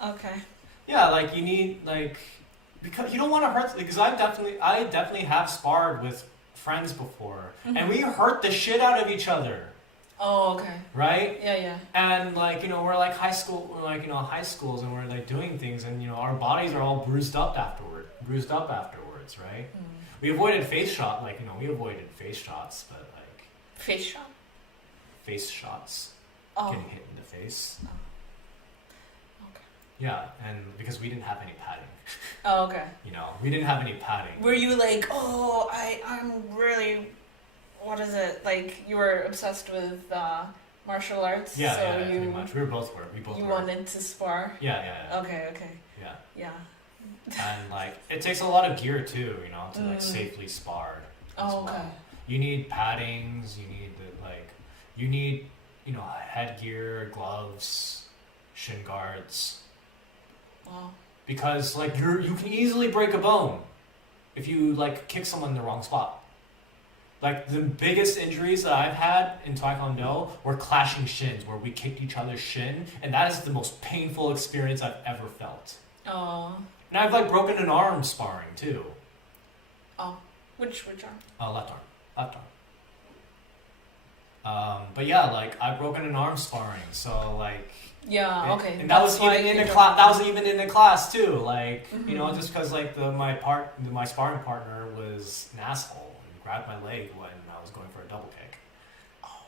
Okay. Yeah, like you need like because you don't want to hurt. Because I definitely have sparred with friends before, and we hurt the shit out of each other. Oh, okay. Right? Yeah. And like we're like high schools, and we're like doing things, and our bodies are all bruised up afterwards, right? We avoided face shots, but like Face shot? face shots, Oh. getting hit in the face. Okay. Yeah, and because we didn't have any padding, Oh, okay. we didn't have any padding. Were you like, oh, I'm really, what is it? Like you were obsessed with martial arts? Yeah, so yeah, you, pretty much. We both you were. wanted to spar? Yeah. Okay. Yeah. Yeah. And like it takes a lot of gear too, to like safely spar. as Oh, okay. well. You need paddings. You need headgear, gloves, shin guards, Wow. because like you can easily break a bone if you like kick someone in the wrong spot. Like the biggest injuries that I've had in Taekwondo were clashing shins, where we kicked each other's shin, and that is the most painful experience I've ever felt. Oh. And I've like broken an arm sparring too. Oh. Which arm? Left arm. But yeah, like I've broken an arm sparring, so like. Yeah. Okay. And that was even in the class. That was even in the class too. Like you know, just because like my sparring partner was an asshole and grabbed my leg when I was going for a double kick. Oh.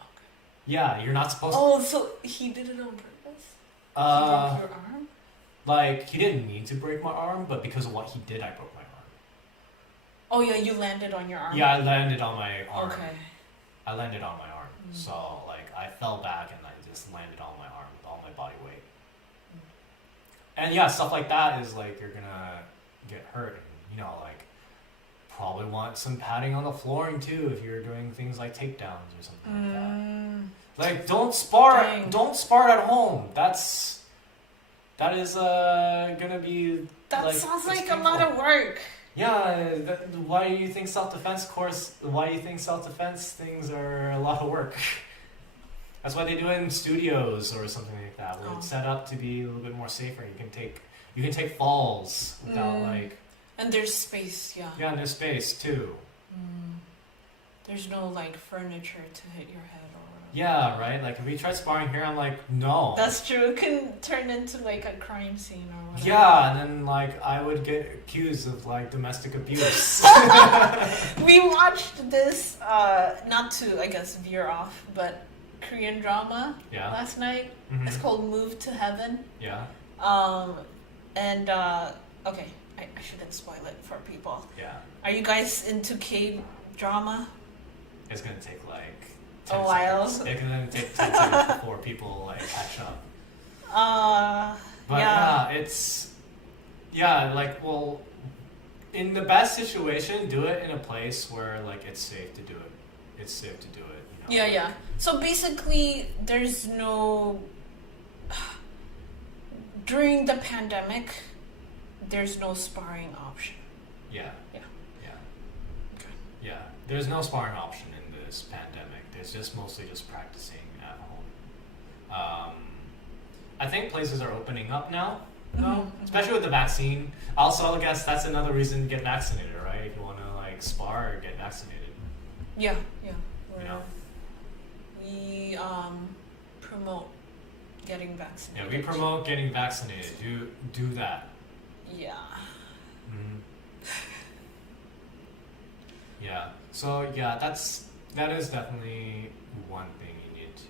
Okay. Yeah, you're not supposed. Oh, so he did it on purpose? He broke your arm? Like he didn't mean to break my arm, but because of what he did, I broke my arm. Oh yeah, you landed on your arm. Yeah, I landed on my arm. Okay. I landed on my arm, so like I fell back and I just landed on my arm with all my body weight. And yeah, stuff like that is like you're gonna get hurt, and you know, like probably want some padding on the flooring too if you're doing things like takedowns or something like that. Like don't spar at home. That is gonna be. That like, sounds like painful. a lot of work. Yeah, why do you think self-defense things are a lot of work? That's why they do it in studios or something like that, where it's set up to be a little bit more safer. You can take falls without like. And there's space, yeah. Yeah, and there's space too. There's no like furniture to hit your head or whatever. Yeah, right. Like if we tried sparring here, I'm like, no. That's true. It can turn into like a crime scene or whatever. Yeah, and then like I would get accused of like domestic abuse. We watched this, not to I guess veer off, but Korean drama last night. It's called Move to Heaven. Yeah. And okay, I shouldn't spoil it for people. Yeah. Are you guys into K-drama? It's gonna take like a while. Seconds. It's gonna take 10 seconds before people like catch up. But it's like well, in the best situation, do it in a place where like it's safe to do it. It's safe to do it. You know? Yeah. So basically, there's no. During the pandemic, there's no sparring option. Yeah. Yeah. Okay. Yeah. There's no sparring option in this pandemic. There's just mostly just practicing at home. I think places are opening up now, though, especially with the vaccine. Also, I guess that's another reason to get vaccinated, right? If you want to like spar or get vaccinated. Yeah. You know? We promote getting vaccinated. Yeah, we promote getting vaccinated. Do that. Yeah. Yeah. So yeah, that is definitely one thing you need to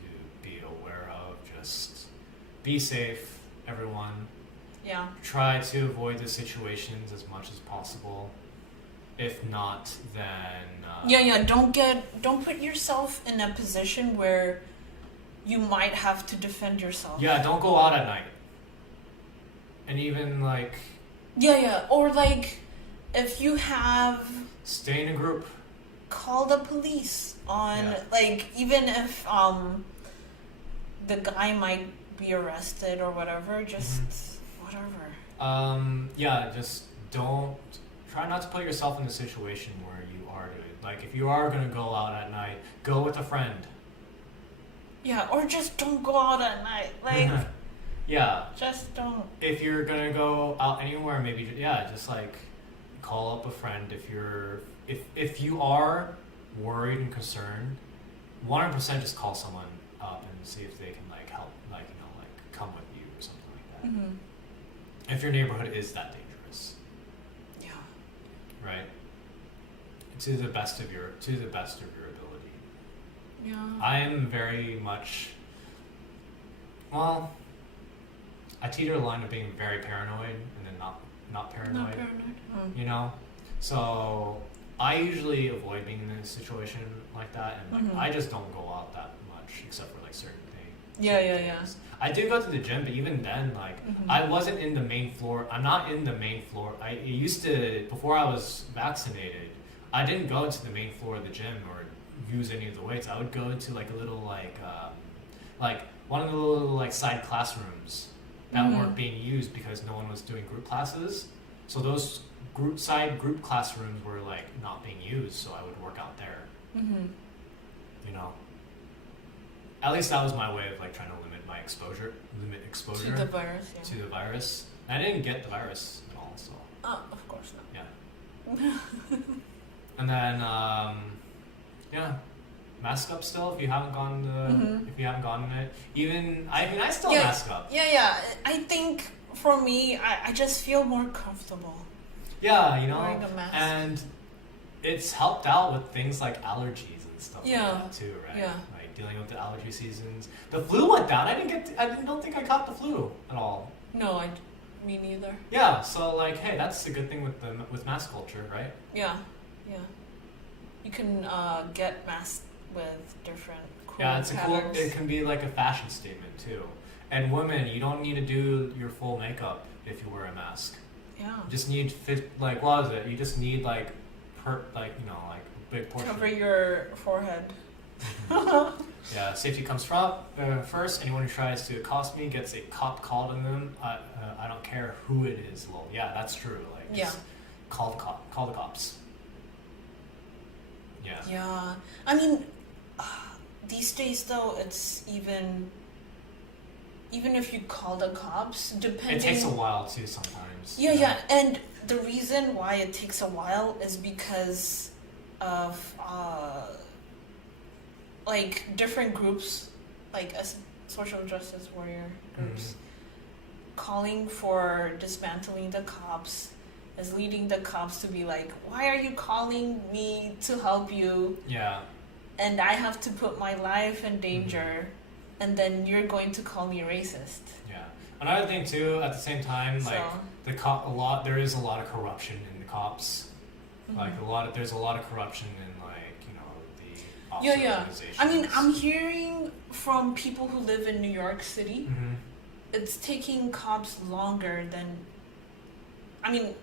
be aware of. Just be safe, everyone. Yeah. Try to avoid the situations as much as possible. If not, then Don't put yourself in a position where you might have to defend yourself. Yeah, don't go out at night. And even like. Yeah, or like, if you have. Stay in a group. Call the police on like even if the guy might be arrested or whatever, just whatever. Just don't try not to put yourself in a situation where you are like if you are gonna go out at night, go with a friend. Yeah, or just don't go out at night. Like yeah. Just don't. If you're gonna go out anywhere, maybe just like call up a friend if you are worried and concerned, 100% just call someone up and see if they can like help, like come with you or something like that. If your neighborhood is that dangerous. Yeah. Right. To the best of your ability. Yeah. I am very much. Well, I teeter the line of being very paranoid and then not paranoid. Not paranoid. You know, so I usually avoid being in a situation like that, and like I just don't go out that much except for like certain things. Yeah. I do go to the gym, but even then, like I wasn't in the main floor. I'm not in the main floor. I used to before I was vaccinated. I didn't go to the main floor of the gym or use any of the weights. I would go into like a little like one of the little like side classrooms that weren't being used because no one was doing group classes. So those group classrooms were like not being used, so I would work out there. Mm-hmm. You know, at least that was my way of like trying to limit exposure To the virus, yeah. to the virus. And I didn't get the virus at all, so Of course not. yeah. And then yeah, mask up still if you haven't gone if you haven't gotten it. Even I still Yeah. mask up. Yeah. I think for me, I just feel more comfortable Yeah, you know, wearing a mask. and it's helped out with things like allergies and stuff Yeah. like that too, right? Yeah. Like dealing with the allergy seasons. The flu went down. I don't think I caught the flu at all. No, me neither. Yeah, so like, hey, that's a good thing with mask culture, right? Yeah. You can get masked with different cool Yeah, it's patterns. it can be like a fashion statement too. And women, you don't need to do your full makeup if you wear a mask. Yeah. You just need like what is it? You just need like like a big portion. Cover your forehead. Yeah, safety comes first. Anyone who tries to accost me gets a cop called on them. I don't care who it is. Well, yeah, that's true. Like, just call the cops. Yeah. Yeah. I mean, these days though, it's even if you call the cops, depending. It takes a while too sometimes. Yeah, and the reason why it takes a while is because of like different groups, like as social justice warrior groups, calling for dismantling the cops, is leading the cops to be like, why are you calling me to help you? Yeah. And I have to put my life in danger, and then you're going to call me racist. Yeah. Another thing too, at the same time, like there is a lot of corruption in the cops. Like there's a lot of corruption in the officer organizations. I mean, I'm hearing from people who live in New York City, it's taking cops longer than. I mean,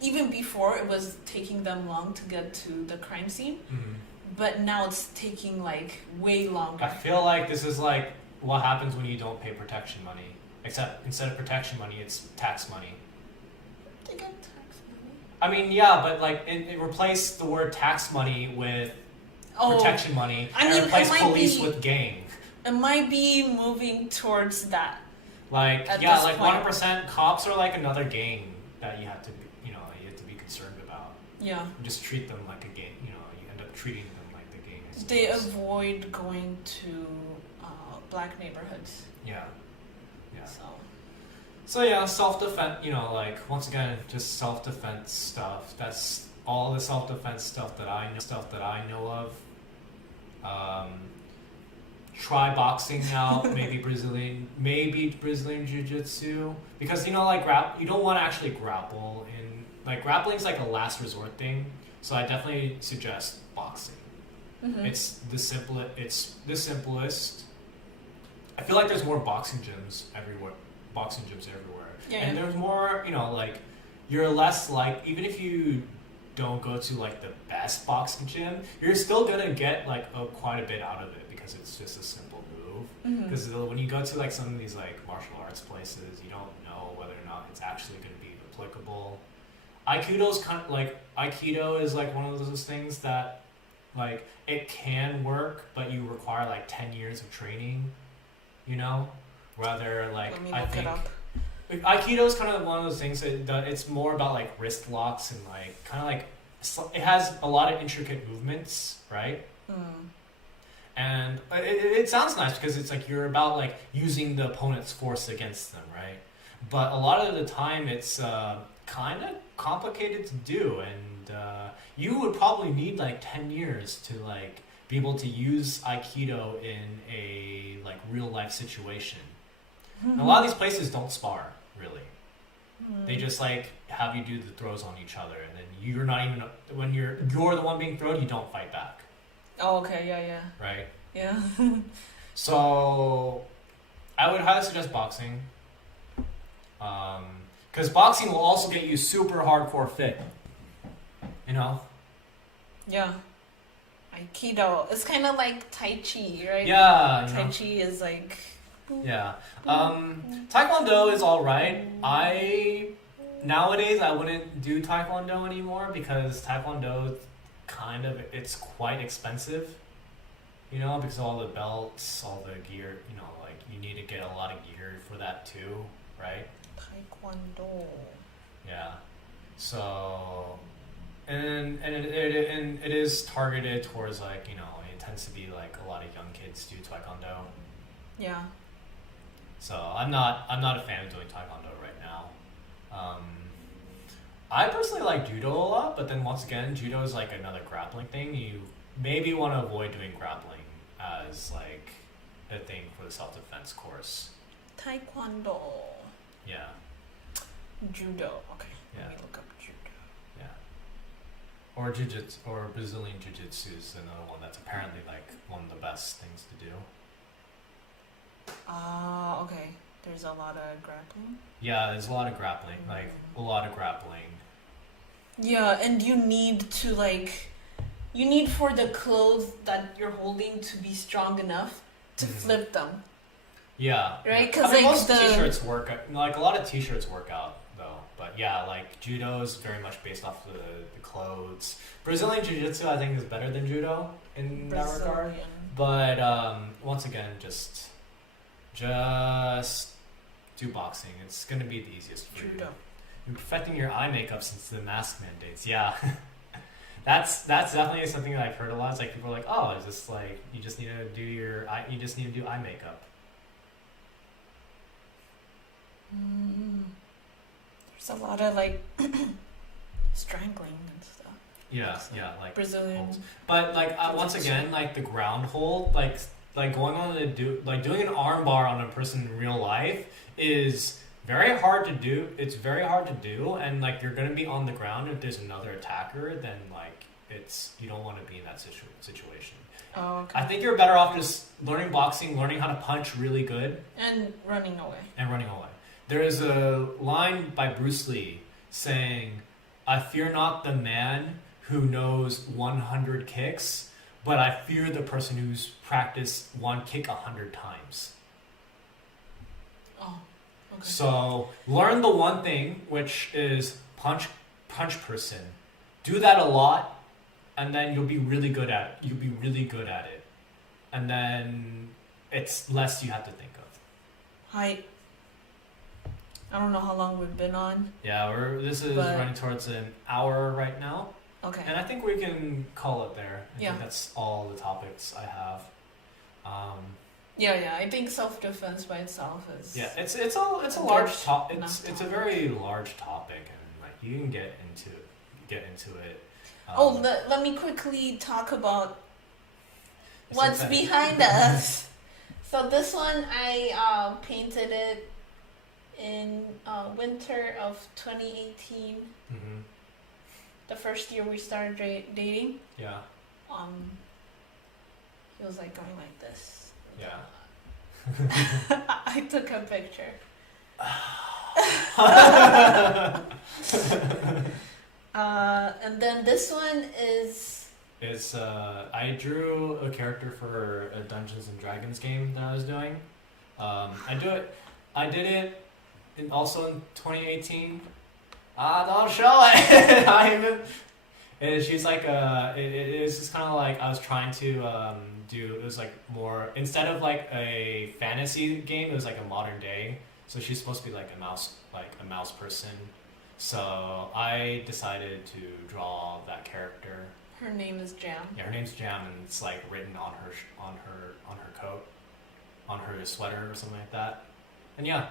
even before it was taking them long to get to the crime scene, but now it's taking like way longer. I feel like this is like what happens when you don't pay protection money. Except instead of protection money, it's tax money. They get tax money. I mean, yeah, but like it replaced the word tax money with protection money. I mean, and replaced it might police be, with gang. It might be moving towards that. Like at yeah, this like point. 100% cops are like another gang that you have to be concerned about. Yeah. You just treat them like a gang. You end up treating them like the gang. I They suppose. avoid going to black neighborhoods. Yeah. So So yeah, self-defense, once again, just self-defense stuff. That's all the self-defense stuff that I know of. Try boxing out, maybe Brazilian Jiu-Jitsu, because you don't want to actually grapple grappling's like a last resort thing. So I definitely suggest boxing. It's the simplest. I feel like there's more boxing gyms everywhere. Yeah, And there's more, you're less even if you don't go to the best boxing gym, you're still gonna get quite a bit out of it because it's just a simple move. Because when you go to some of these martial arts places, you don't know whether or not it's actually gonna be applicable. Aikido is one of those things that it can work, but you require 10 years of training. Rather let me I look think it up. Aikido is kind of one of those things that it's more about wrist locks and it has a lot of intricate movements, right? And it sounds nice because it's you're about using the opponent's force against them, right? But a lot of the time it's kind of complicated to do, and you would probably need 10 years to be able to use Aikido in a real life situation. And a lot of these places don't spar, really. They just have you do the throws on each other, and then you're not even when you're the one being thrown, you don't fight back. Oh, okay, yeah. Right? Yeah. So I would highly suggest boxing. Because boxing will also get you super hardcore fit. Yeah. Aikido. It's kind of like Tai Chi, right? Yeah. Tai Chi is Yeah. Taekwondo is alright. I nowadays I wouldn't do taekwondo anymore because taekwondo it's quite expensive. You know, because all the belts, all the gear, you know, like you need to get a lot of gear for that too, right? Taekwondo. Yeah. So, and it is targeted towards like, you know, it tends to be like a lot of young kids do taekwondo. Yeah. So I'm not a fan of doing taekwondo right now. I personally like judo a lot, but then once again, judo is like another grappling thing. You maybe want to avoid doing grappling as like a thing for the self-defense course. Taekwondo. Yeah. Judo. Okay. Yeah. Let me look up judo. Yeah. Or jiu-jitsu, or Brazilian jiu-jitsu is another one that's apparently like one of the best things to do. Ah, okay. There's a lot of grappling. Yeah, there's a lot of grappling, like a lot of grappling. Yeah, and you need for the clothes that you're holding to be strong enough to flip them. Yeah. Right? Yeah. I mean, most like t-shirts work, like a lot of t-shirts work out though. But yeah, like judo is very much based off the clothes. Brazilian jiu-jitsu I think is better than judo in that regard. But once again, just do boxing. It's gonna be the easiest for judo. You're perfecting your eye makeup since the mask mandates. Yeah. That's definitely something that I've heard a lot. It's like people are like, oh, it's just like you just need to do eye makeup. There's a lot of like strangling and stuff. Yeah, yeah, like Brazilian. holds. But like once again, like the ground hold, like going on to doing an arm bar on a person in real life is very hard to do. It's very hard to do, and like you're gonna be on the ground if there's another attacker. Then like you don't want to be in that situation. Oh, okay. I think you're better off just learning boxing, learning how to punch really good, and running away. There is a line by Bruce Lee saying, "I fear not the man who knows 100 kicks, but I fear the person who's practiced one kick 100 times." Oh, okay. So learn the one thing, which is punch person. Do that a lot, and then you'll be really good at it. And then it's less you have to think of. Hi. I don't know how long we've been on. Yeah, this is running towards an hour right now. Okay. And I think we can call it there. I Yeah. think that's all the topics I have. Yeah. I think self-defense by itself is. Yeah, it's a large topic. It's a very large topic, and like you can get into it. Let me quickly talk about what's behind us. So this one I painted it in winter of 2018. Mm-hmm. The first year we started dating. Yeah. He was like going like this. Yeah. I took a picture. And then this one is. I drew a character for a Dungeons and Dragons game that I was doing. I did it also in 2018. Don't show it. She's like it was just kind of like I was trying to it was like more instead of like a fantasy game, it was like a modern day. So she's supposed to be like a mouse person. So I decided to draw that character. Her name is Jam. Yeah, her name's Jam, and it's like written on her coat, on her sweater or something like that. And yeah,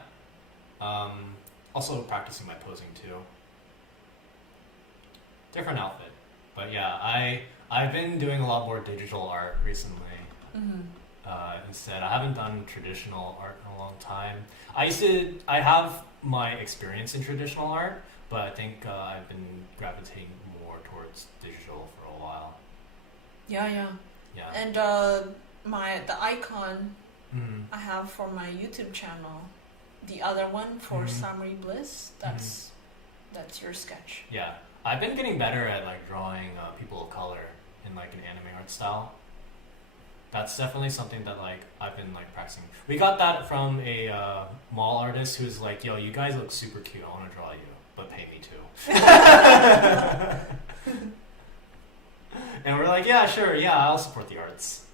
also practicing my posing too. Different outfit, but yeah, I've been doing a lot more digital art recently. Mm-hmm. Instead, I haven't done traditional art in a long time. I have my experience in traditional art, but I think I've been gravitating more towards digital for a while. Yeah. Yeah. And the icon I have for my YouTube channel, the other one for Samri Bliss, that's your sketch. Yeah, I've been getting better at like drawing people of color in like an anime art style. That's definitely something that like I've been like practicing. We got that from a mall artist who's like, "Yo, you guys look super cute. I want to draw you, but pay me." And we're like, yeah, sure, yeah, I'll support the arts.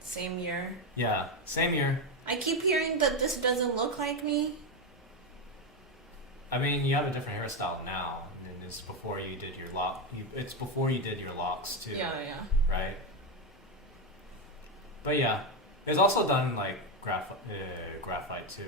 Same year. Yeah, same year. I keep hearing that this doesn't look like me. I mean, you have a different hairstyle now, and it's before you did your it's before you did your locks too. Yeah. Right. But yeah, it's also done like graphite too.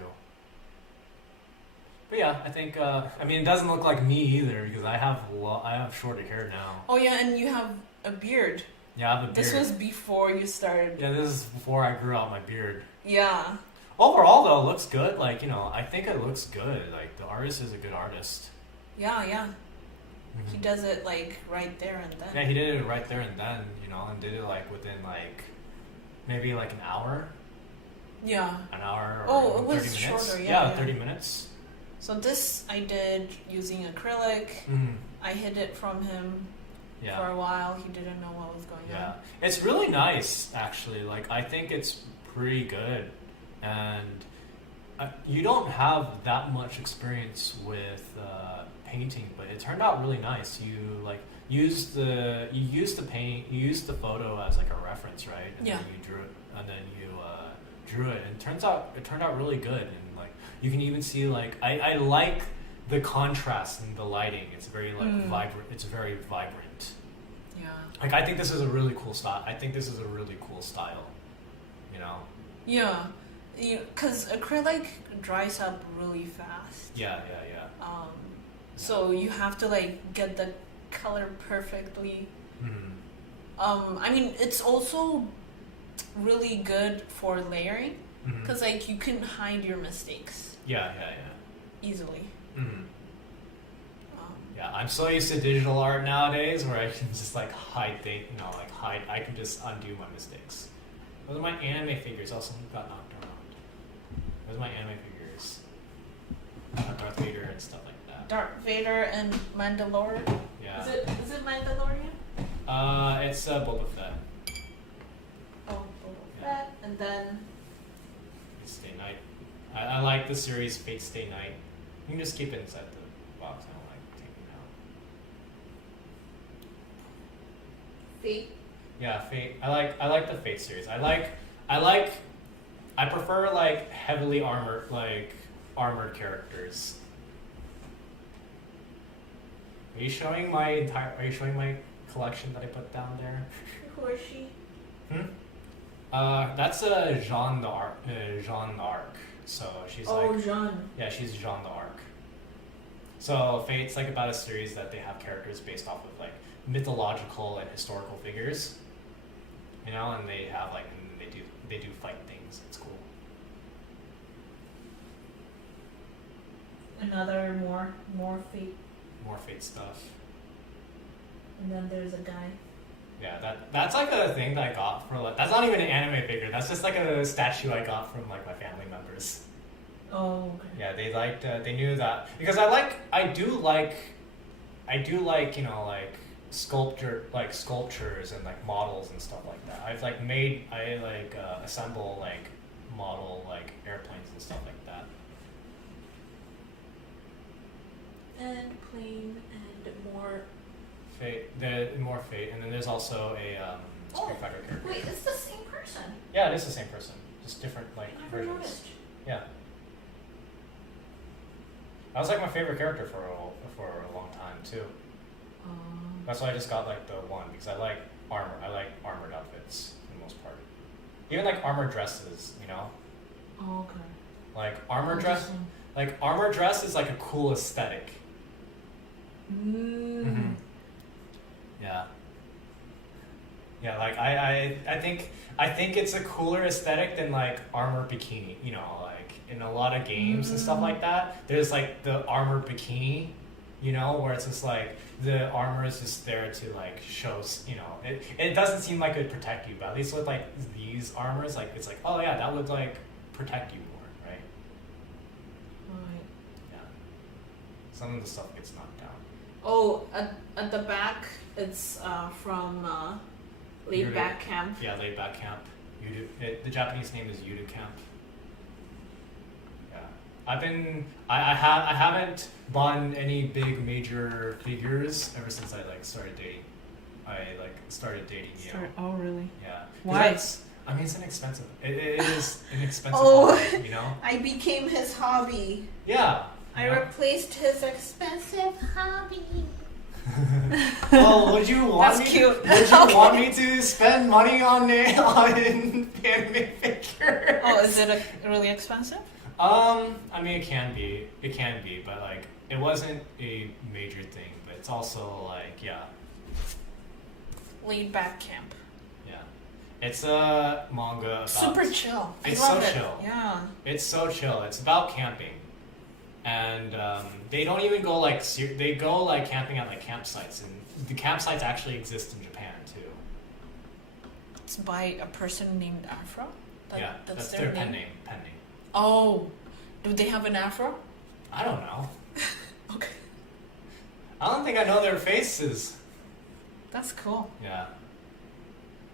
But yeah, I think I mean it doesn't look like me either because I have shorter hair now. Oh yeah, and you have a beard. Yeah, I have a beard. This was before you started. Yeah, this is before I grew out my beard. Yeah. Overall, though, it looks good. Like, you know, I think it looks good. Like, the artist is a good artist. Yeah. Mm-hmm. He does it like right there and then. Yeah, he did it right there and then, you know, and did it like within like maybe like an hour. Yeah. An hour or Oh, it 30 was minutes. shorter, Yeah, 30 minutes. So this I did using acrylic. Mm-hmm. I hid it from him Yeah. for a while. He didn't know what was going Yeah. on. It's really nice, actually. Like, I think it's pretty good. And you don't have that much experience with painting, but it turned out really nice. You like used the photo as like a reference, right? And Yeah. then you drew it, and then you drew it, and it turned out really good. And like you can even see like I like the contrast and the lighting. It's very like vibrant. It's very vibrant. Yeah. Like I think this is a really cool style. I think this is a really cool style. You know. Yeah. Because acrylic dries up really fast. Yeah. So you have to like get the color perfectly. Mm-hmm. I mean, it's also really good for layering Mm-hmm. because like you can hide your mistakes Yeah. easily. Mm-hmm. Um, Yeah, I'm so used to digital art nowadays where I can just like hide things, I can just undo my mistakes. Those are my anime figures. Also, got knocked around. Those are my anime figures. Darth Vader and stuff like that. Darth Vader and Mandalorian. Yeah. Is it Mandalorian? It's Boba Fett. Oh, Boba Fett, and then Fate Stay Night. I like the series Fate Stay Night. You can just keep it inside the box. I don't like taking it out. Fate. Yeah, Fate. I like the Fate series. I prefer like heavily armored characters. Are you showing my collection that I put down there? Who is she? That's Jeanne d'Arc. So she's Jean. yeah, she's Jeanne d'Arc. So Fate's like about a series that they have characters based off of like mythological and historical figures. You know, and they have like they do fight things. It's cool. Another more Fate, More Fate stuff. and then there's a guy. Yeah, that's like a thing that I got for like that's not even an anime figure. That's just like a statue I got from like my family members. Oh, okay. Yeah, they knew that because I do like you know like sculptures and like models and stuff like that. I assemble like model like airplanes and stuff like that. And plane and more. More Fate, and then there's also a Street Fighter character. Wait, it's the same person. Yeah, it is the same person, just different like I never versions. noticed. Yeah. That was like my favorite character for a long time too. That's why I just got like the one because I like armor. I like armored outfits for the most part. Even like armor dresses, you know. Oh, okay. Like armor dress is like a cool aesthetic. Mm. Yeah. Yeah, like I think it's a cooler aesthetic than like armor bikini, you know, like in a lot of games and stuff like that. There's like the armor bikini, you know, where it's just like the armor is just there to like show, you know, it doesn't seem like it would protect you, but at least with like these armors, like it's like, oh yeah, that would like protect you more, right? Right. Yeah. Some of the stuff gets knocked down. Oh, at the back, it's from Laid Back Camp. Yeah, Laid Back Camp. The Japanese name is Yudu Camp. Yeah, I haven't bought any big major figures ever since I like started dating. Neo. Oh, really? Yeah. 'Cause Why? I mean, it's inexpensive. It is an expensive Oh. hobby, you know? I became his hobby. Yeah. I you know? replaced his expensive hobby. Well, would you want That's me? cute. Would you Okay. want me to spend money on anime figures? Oh, is it really expensive? I mean, it can be, but like, it wasn't a major thing. But it's also like, yeah, Laid back camp. yeah. It's a manga about. Super chill. It's I love so it. chill. Yeah. It's so chill. It's about camping, and they don't even go like they go like camping at like campsites, and the campsites actually exist in Japan too. It's by a person named Afro. Yeah, that's their pen name. Pen name. Oh, do they have an Afro? I don't know. Okay, I don't think I know their faces. that's cool. Yeah.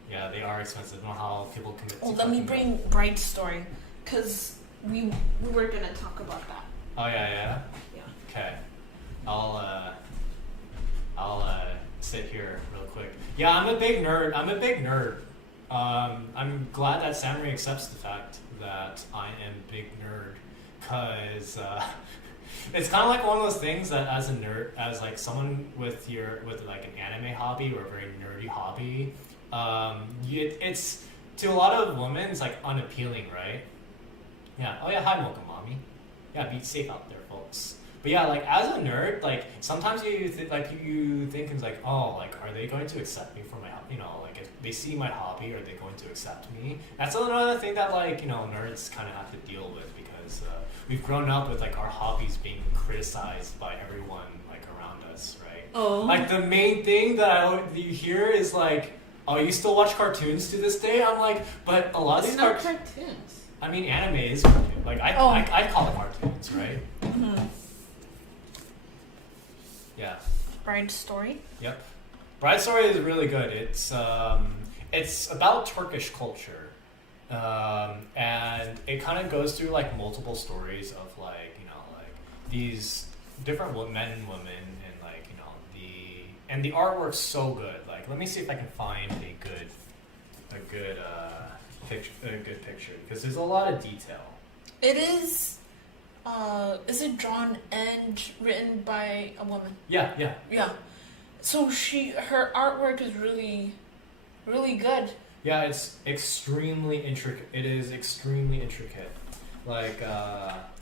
Yeah, they are expensive. I don't know how people commit to Oh, let me fucking bring Bright Story, cause we were gonna talk about that. Oh yeah. Yeah. Okay. I'll sit here real quick. Yeah, I'm a big nerd. I'm glad that Samurai accepts the fact that I am a big nerd, cause it's kind of like one of those things that as a nerd, as like someone with like an anime hobby or a very nerdy hobby, it's to a lot of women it's like unappealing, right? Yeah. Oh yeah. Hi, Mocha Mommy. Yeah. Be safe out there, folks. But yeah, like as a nerd, like sometimes you think it's like, oh, like are they going to accept me for my, like if they see my hobby, are they going to accept me? That's another thing that like nerds kind of have to deal with because we've grown up with like our hobbies being criticized by everyone like around us, right? Oh. Like the main thing that you hear is like, oh, you still watch cartoons to this day? I'm like, but a lot of these cartoons. I mean, anime is cartoon. Like I call it cartoons, right? Mm-hmm. Yeah. Bright Story. Yep. Bride Story is really good. It's about Turkish culture, and it kind of goes through like multiple stories of like these different men and women, and like the artwork's so good. Like, let me see if I can find a good picture because there's a lot of detail. It is. Is it drawn and written by a woman? Yeah. Yeah. So her artwork is really, really good. Yeah, it's extremely intricate. It is extremely intricate. Like,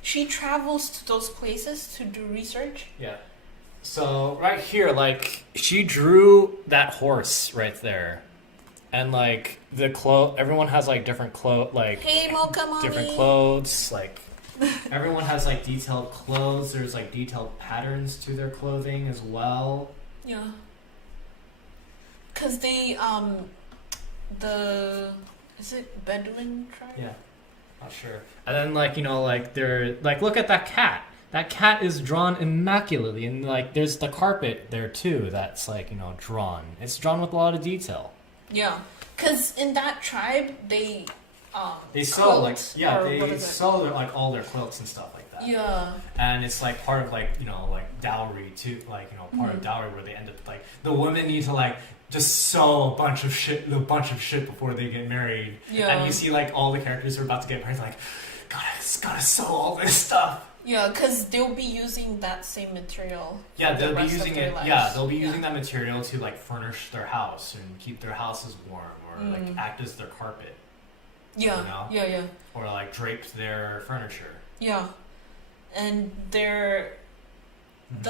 she travels to those places to do research. yeah. So right here, like, she drew that horse right there, and like everyone has like different Hey, Mocha Mommy. different clothes. Like, everyone has like detailed clothes. There's like detailed patterns to their clothing as well. Yeah. Cause they is it Bedouin tribe? Yeah, not sure. And then like they're like, look at that cat. That cat is drawn immaculately, and like there's the carpet there too. That's like drawn. It's drawn with a lot of detail. Yeah. Cause in that tribe they sew like or what they is it? sew like all their quilts and stuff like that. Yeah. And it's like part of like like dowry too, like part of dowry where they end up like the women need to like just sew a bunch of shit before they get married. Yeah. And you see like all the characters who are about to get married like, gotta sew all this stuff. Yeah, because they'll be using that same material. Yeah, they'll the be rest of using their it. lives. Yeah, they'll be using that material to like furnish their house and keep their houses warm, or like act as their carpet. Yeah. You know? Yeah. Or like drape their furniture. Yeah. And the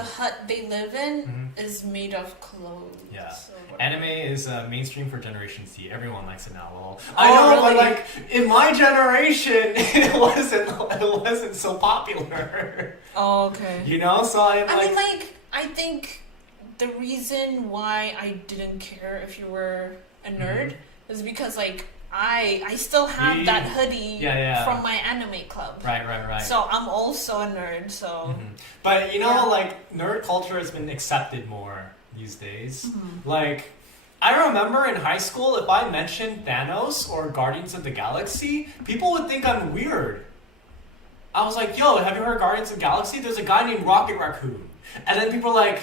hut they live in is made of clothes. Yeah. or whatever. Anime is mainstream for Generation Z. Everyone likes it now. Lol. Oh, I know, really? but like in my generation, it wasn't so popular. Oh, okay. So I think the reason why I didn't care if you were a nerd is because like I still have that hoodie from my anime club. Right. So I'm also a nerd, so But like nerd culture has been accepted more these days. Like, I remember in high school, if I mentioned Thanos or Guardians of the Galaxy, people would think I'm weird. I was like, yo, have you heard Guardians of the Galaxy? There's a guy named Rocket Raccoon. And then people are like,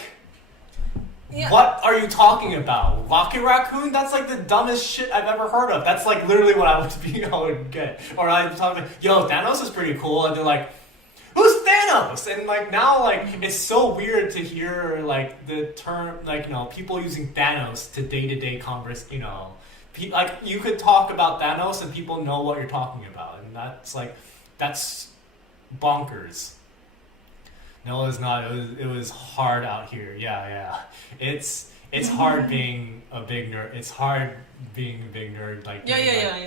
Yeah. what are you talking about? Rocket Raccoon? That's like the dumbest shit I've ever heard of. That's like literally what I would get. Or I'm talking, yo, Thanos is pretty cool. And they're like, who's Thanos? And like now, like it's so weird to hear like the term, like people using Thanos to day-to-day converse. Like you could talk about Thanos and people know what you're talking about, and that's bonkers. No, it's not. It was hard out here. Yeah. It's hard being a big nerd. It's hard being a big nerd like Yeah,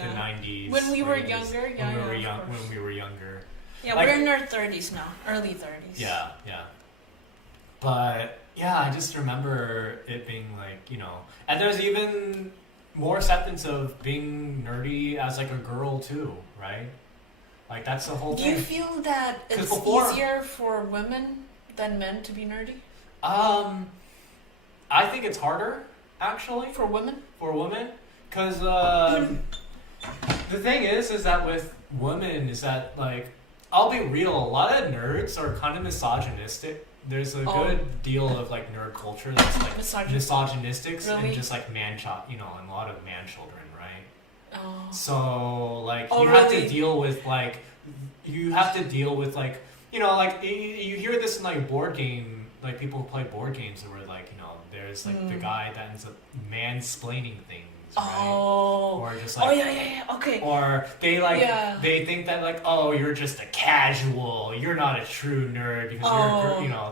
the 90s. When we were 80s, younger, when we were younger. Yeah, Like- we're in our 30s now, early 30s. Yeah. But yeah, I just remember it being like, and there's even more acceptance of being nerdy as like a girl too, right? Like that's the whole Do thing. you feel that 'Cause it's before- easier for women than men to be nerdy? I think it's harder actually For women? for women, because the thing is that with women is that like I'll be real, a lot of nerds are kind of misogynistic. There's a good deal of like nerd culture that's like misogynistic Really? and just like man child, and a lot of man children, right? Oh. So like Oh, you have to really? deal with like like you hear this in like board game, like people who play board games where like there's like the guy that ends up mansplaining things, right? Oh. Or just like yeah. Okay. or they like Yeah. they think that like, oh, you're just a casual, you're not a true nerd because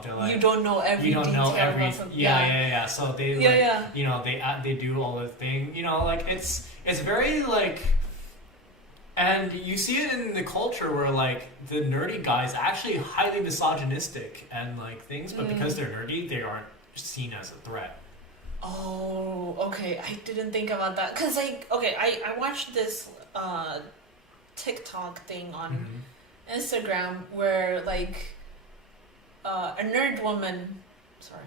they're like You don't know every you don't know detail every about something. yeah. So they like, yeah. they do all the thing, like it's very like, and you see it in the culture where like the nerdy guys actually highly misogynistic and like things, but because they're nerdy, they aren't seen as a threat. Oh, okay. I didn't think about that. Because, I watched this TikTok thing on Instagram where, like, a nerd woman... Sorry.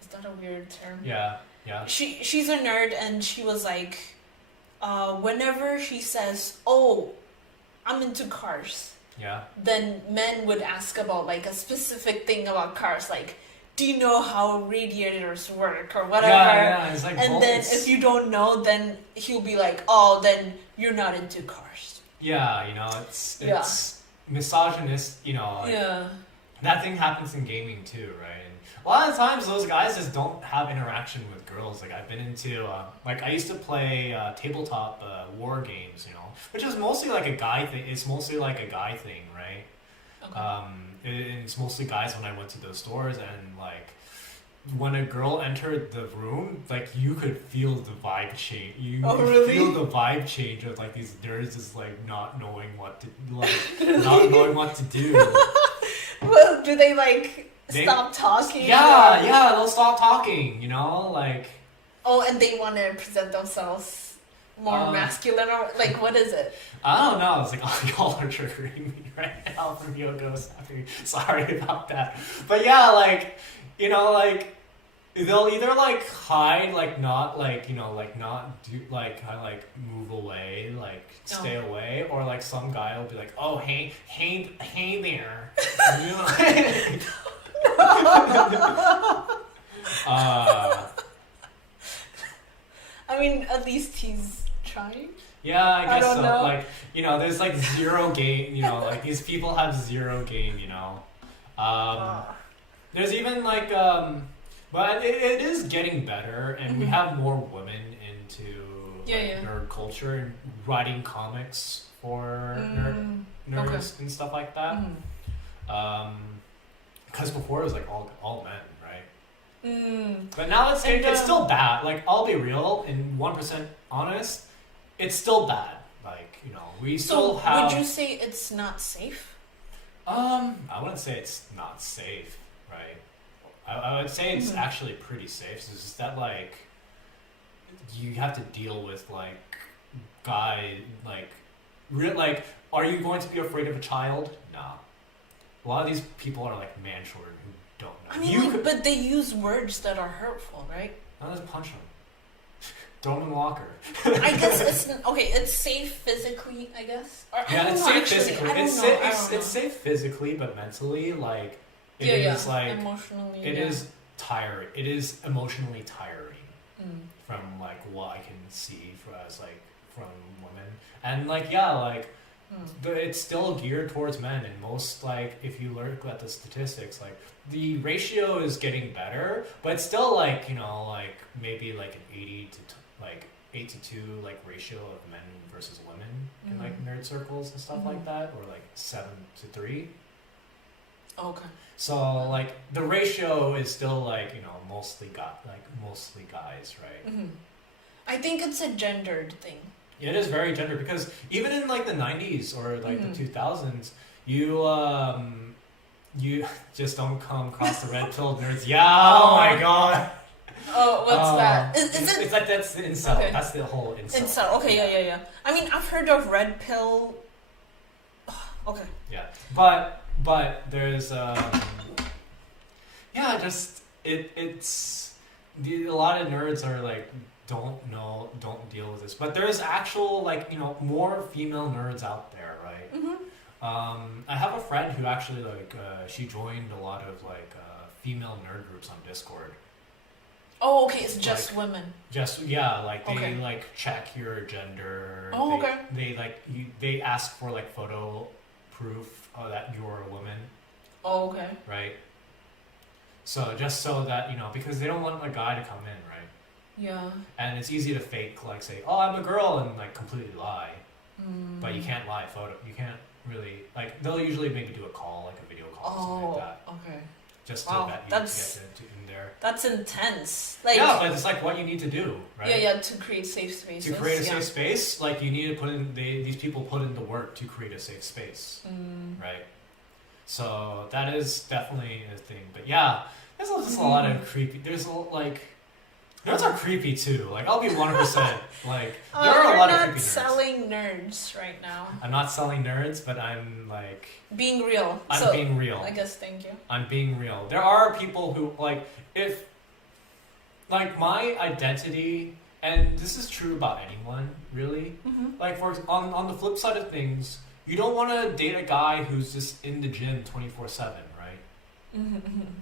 Is that a weird term? Yeah. She's a nerd, and she was like... whenever she says, oh, I'm into cars, then men would ask about, like, a specific thing about cars, like... Do you know how radiators work or whatever? Yeah, it's like and bullets. then if you don't know, then he'll be like, oh, then you're not into cars. Yeah, it's misogynist, Yeah. that thing happens in gaming too, right? And a lot of times those guys just don't have interaction with girls. Like I've been into, I used to play tabletop war games, which is mostly like a guy thing. It's mostly like a guy thing, right? Okay. It's mostly guys when I went to those stores, and like when a girl entered the room, like you could feel the vibe change. You could really? feel the vibe change of like these nerds just like not knowing what to do. Well, do they stop talking? Yeah, they'll stop talking. Like. Oh, and they want to present themselves more masculine, or like what is it? I don't know. It's like, oh, y'all are triggering me right now from Yogo's happy. Sorry about that. But yeah, like, they'll either like hide, like not like, not do like I like move away, like stay away, or like some guy will be like, oh, hey there. I mean, at least he's trying. Yeah, I guess don't so. know. Like, there's like zero game, like these people have zero game, There's even like, but it is getting better, and we have more women into nerd culture and writing comics for nerds and stuff like that. Because before it was like all men, right? But now it's still bad. Like, I'll be real and 1% honest. It's still bad. Like, we still have... would you say it's not safe? I wouldn't say it's not safe, right? I would say it's actually pretty safe. It's just that, like, you have to deal with, like, are you going to be afraid of a child? No. A lot of these people are, like, man children who don't know. I mean, but they use words that are hurtful, right? I'll just punch them. throw them in the locker. I guess it's okay. It's safe physically, I guess. Or, I Yeah, don't it's know, safe actually. physically. I don't It's know. safe. I don't know. It's safe physically, but mentally, like it yeah, is like emotionally. it yeah. is tiring. It is emotionally tiring Mm. from like what I can see as like from women, and like yeah, like Mm. it's still geared towards men, and most like if you look at the statistics, like the ratio is getting better, but it's still like like maybe like an 80 to like 8 to 2 like ratio of men versus women in like nerd circles and stuff like that, or like 7 to 3. Okay. So like the ratio is still like mostly guys, right? Mm-hmm. I think it's a gendered thing. Yeah, it is very gendered because even in like the 90s or like the 2000s, you just don't come across the red pill nerds. Yeah, oh my god. Oh, what's that? Is it? It's like that's the incel. Okay. That's the whole incel. Incel. Okay, yeah. I mean, I've heard of red pill. Okay. Yeah, but there's yeah, just it's a lot of nerds are like don't deal with this, but there's actual like more female nerds out there, right? I have a friend who actually like she joined a lot of like female nerd groups on Discord. Oh, okay. It's just Like, women. Just yeah, like they Okay. like check your gender. Oh, they, okay. They like they ask for like photo proof that you're a woman, Oh, okay. right? So just so that because they don't want a guy to come in, right? Yeah. And it's easy to fake, like say, "Oh, I'm a girl," and like completely lie. Mm. But you can't lie photo. You can't really like. They'll usually maybe do a call, like a video call, or something like that, okay. just to Wow, get you that's- to get in there. That's intense. Like. Yeah, but it's like what you need to do, right? Yeah, to create safe spaces. To create a yeah. safe space, like you need to put in. These people put in the work to create a safe space, right? So that is definitely a thing. But yeah, there's just a lot of creepy. There's like. Nerds are creepy too. Like I'll be 100%. Like there are a lot of creepy nerds. You're not selling nerds right now. I'm not selling nerds, but I'm like Being real. I'm being real. I guess thank you. I'm being real. There are people who like if like my identity, and this is true about anyone really. Like on the flip side of things, you don't want to date a guy who's just in the gym 24/7, right?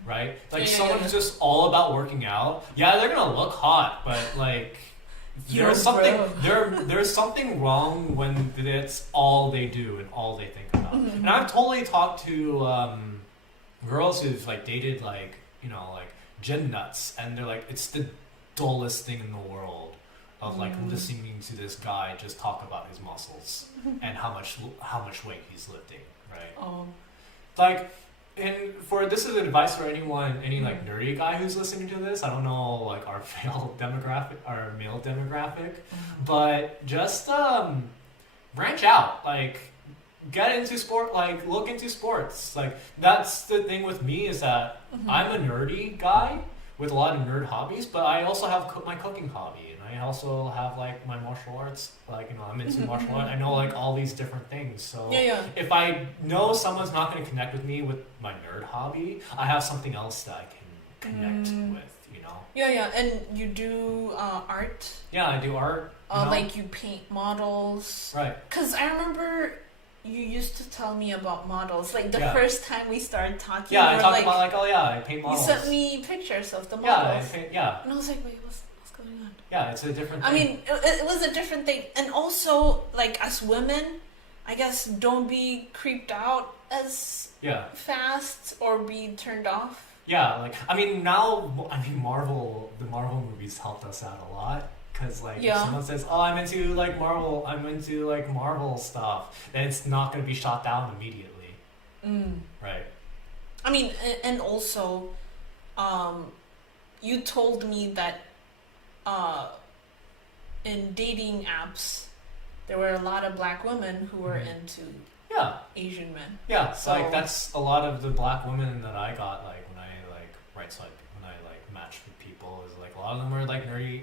Right? Like someone who's just all about working out. Yeah, they're gonna look hot, but like there's something wrong when that's all they do and all they think about. And I've totally talked to girls who've like dated like like gym nuts, and they're like it's the dullest thing in the world of like listening to this guy just talk about his muscles and how much weight he's lifting, right? Like. And this is advice for any like nerdy guy who's listening to this. I don't know like our male demographic, but just branch out. Like get into sport. Like look into sports. Like that's the thing with me is that I'm a nerdy guy with a lot of nerd hobbies, but I also have my cooking hobby, and I also have like my martial arts. Like I'm into martial arts. I know like all these different things. So if I know someone's not going to connect with me with my nerd hobby, I have something else that I can connect with. Yeah, and you do art. Yeah, I do art. Like you paint models. Right. Because I remember you used to tell me about models. Like the first time we started talking. Yeah, I talked about like I paint models. You sent me pictures of the models. Yeah. And I was like, wait, what's going on? Yeah, it's a different thing. I mean, it was a different thing. And also, like as women, I guess don't be creeped out as fast or be turned off. Yeah, like the Marvel movies helped us out a lot. Because like if someone says, "Oh, I'm into like Marvel stuff," then it's not going to be shot down immediately, right? I mean, and also, you told me that in dating apps, there were a lot of black women who were into Asian men. Yeah, so like that's a lot of the black women that I got like when I matched with people is like a lot of them were like nerdy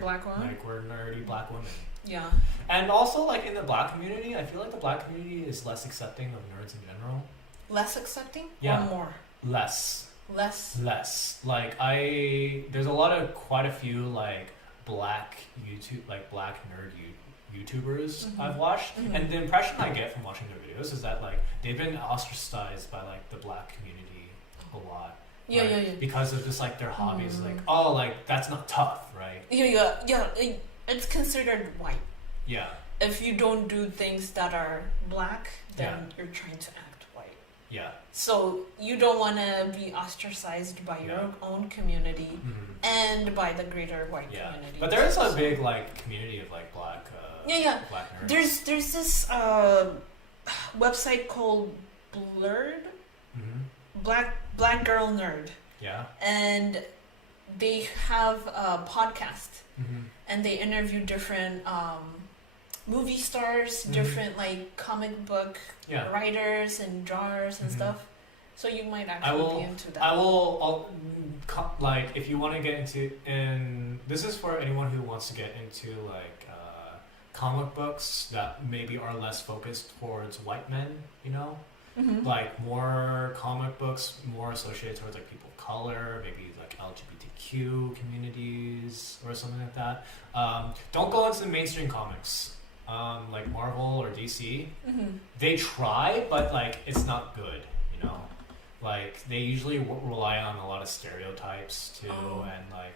black women. Like we're nerdy black women. Yeah. And also like in the black community, I feel like the black community is less accepting of nerds in general. Less accepting? Yeah. Or more? Less. Like there's quite a few like black black nerd YouTubers Mhm. I've watched, Mhm. and the impression I get from watching their videos is that like they've been ostracized by like the black community a lot. Yeah, right? yeah, yeah. Because of just like their hobbies, Mm. like oh, like that's not tough, right? Yeah. It's considered white. Yeah, If you don't do things that are black, then Yeah. you're trying to act white. yeah. So you don't want to be ostracized by your own community Mhm. and by the greater white Yeah, community. but there is a So- big like community of like black. Yeah. Black nerds. There's this website called Blurred, Mhm. Black Girl Nerd, Yeah. and they have a podcast Mhm. and they interview different movie stars, Mhm. different like comic book Yeah. writers and drawers and Mhm. stuff. So you might I actually will. be into that. I will. Like if you want to get into, and this is for anyone who wants to get into like comic books that maybe are less focused towards white men. You know, Mhm. like more comic books more associated towards like people of color, maybe like LGBTQ communities or something like that. Don't go into the mainstream comics. Like Marvel or DC, Mhm. they try, but like it's not good, you know. Like they usually rely on a lot of stereotypes too, Oh. and like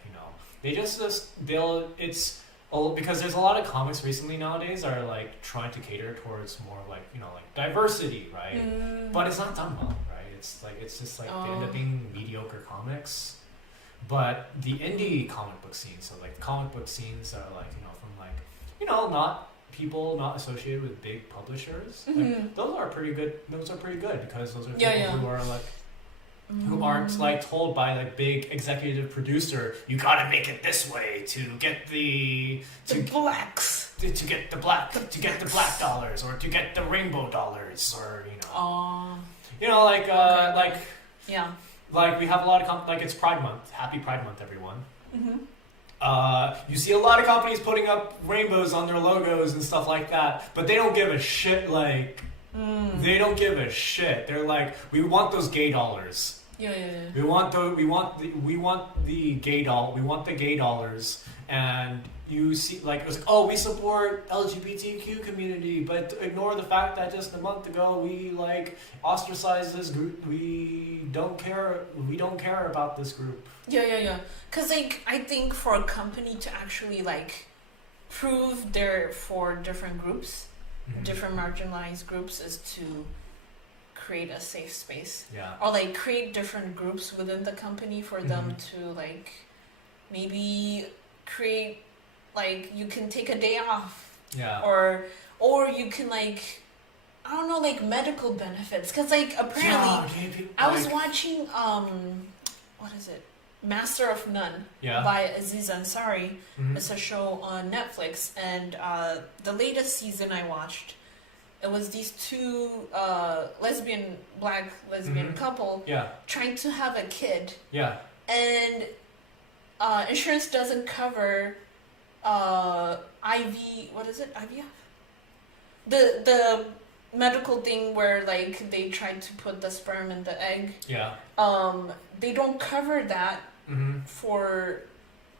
they just because there's a lot of comics recently nowadays are like trying to cater towards more like like diversity, right? Mm. But it's not done well, right? It's just like they end up Oh. being mediocre comics. But the indie comic book scene, so like the comic book scenes are like from like not people not associated with big publishers. Like, Mhm. those are pretty good. Those are pretty good because those are Yeah, people yeah. who are like who aren't like told by like big executive producer, you gotta make it this way to get the The blacks. to get the black dollars or to get the rainbow dollars or like Okay. Yeah. like we have a lot of like it's Pride Month. Happy Pride Month, everyone. Mhm. You see a lot of companies putting up rainbows on their logos and stuff like that, but they don't give a shit. Like they don't give a shit. They're like, we want those gay dollars. Yeah. We want the gay doll. We want the gay dollars. And you see, like it was like, oh, we support LGBTQ community, but ignore the fact that just a month ago we like ostracized this group. We don't care about this group. Yeah. Cause like I think for a company to actually like prove they're for different groups, Mhm. different marginalized groups, is to create a safe space Yeah. or like create different groups within the company for them Mhm. to like maybe create like you can take a day off Yeah. or you can like I don't know like medical benefits because like apparently gay people, I was like- watching what is it, Master of None Yeah. by Aziz Ansari. Mhm. It's a show on Netflix, and the latest season I watched, it was these two black lesbian Mhm. couple Yeah. trying to have a kid, Yeah. and insurance doesn't cover IV. What is it? IVF. The medical thing where like they tried to put the sperm in the egg. Yeah. They don't cover that Mm-hmm. for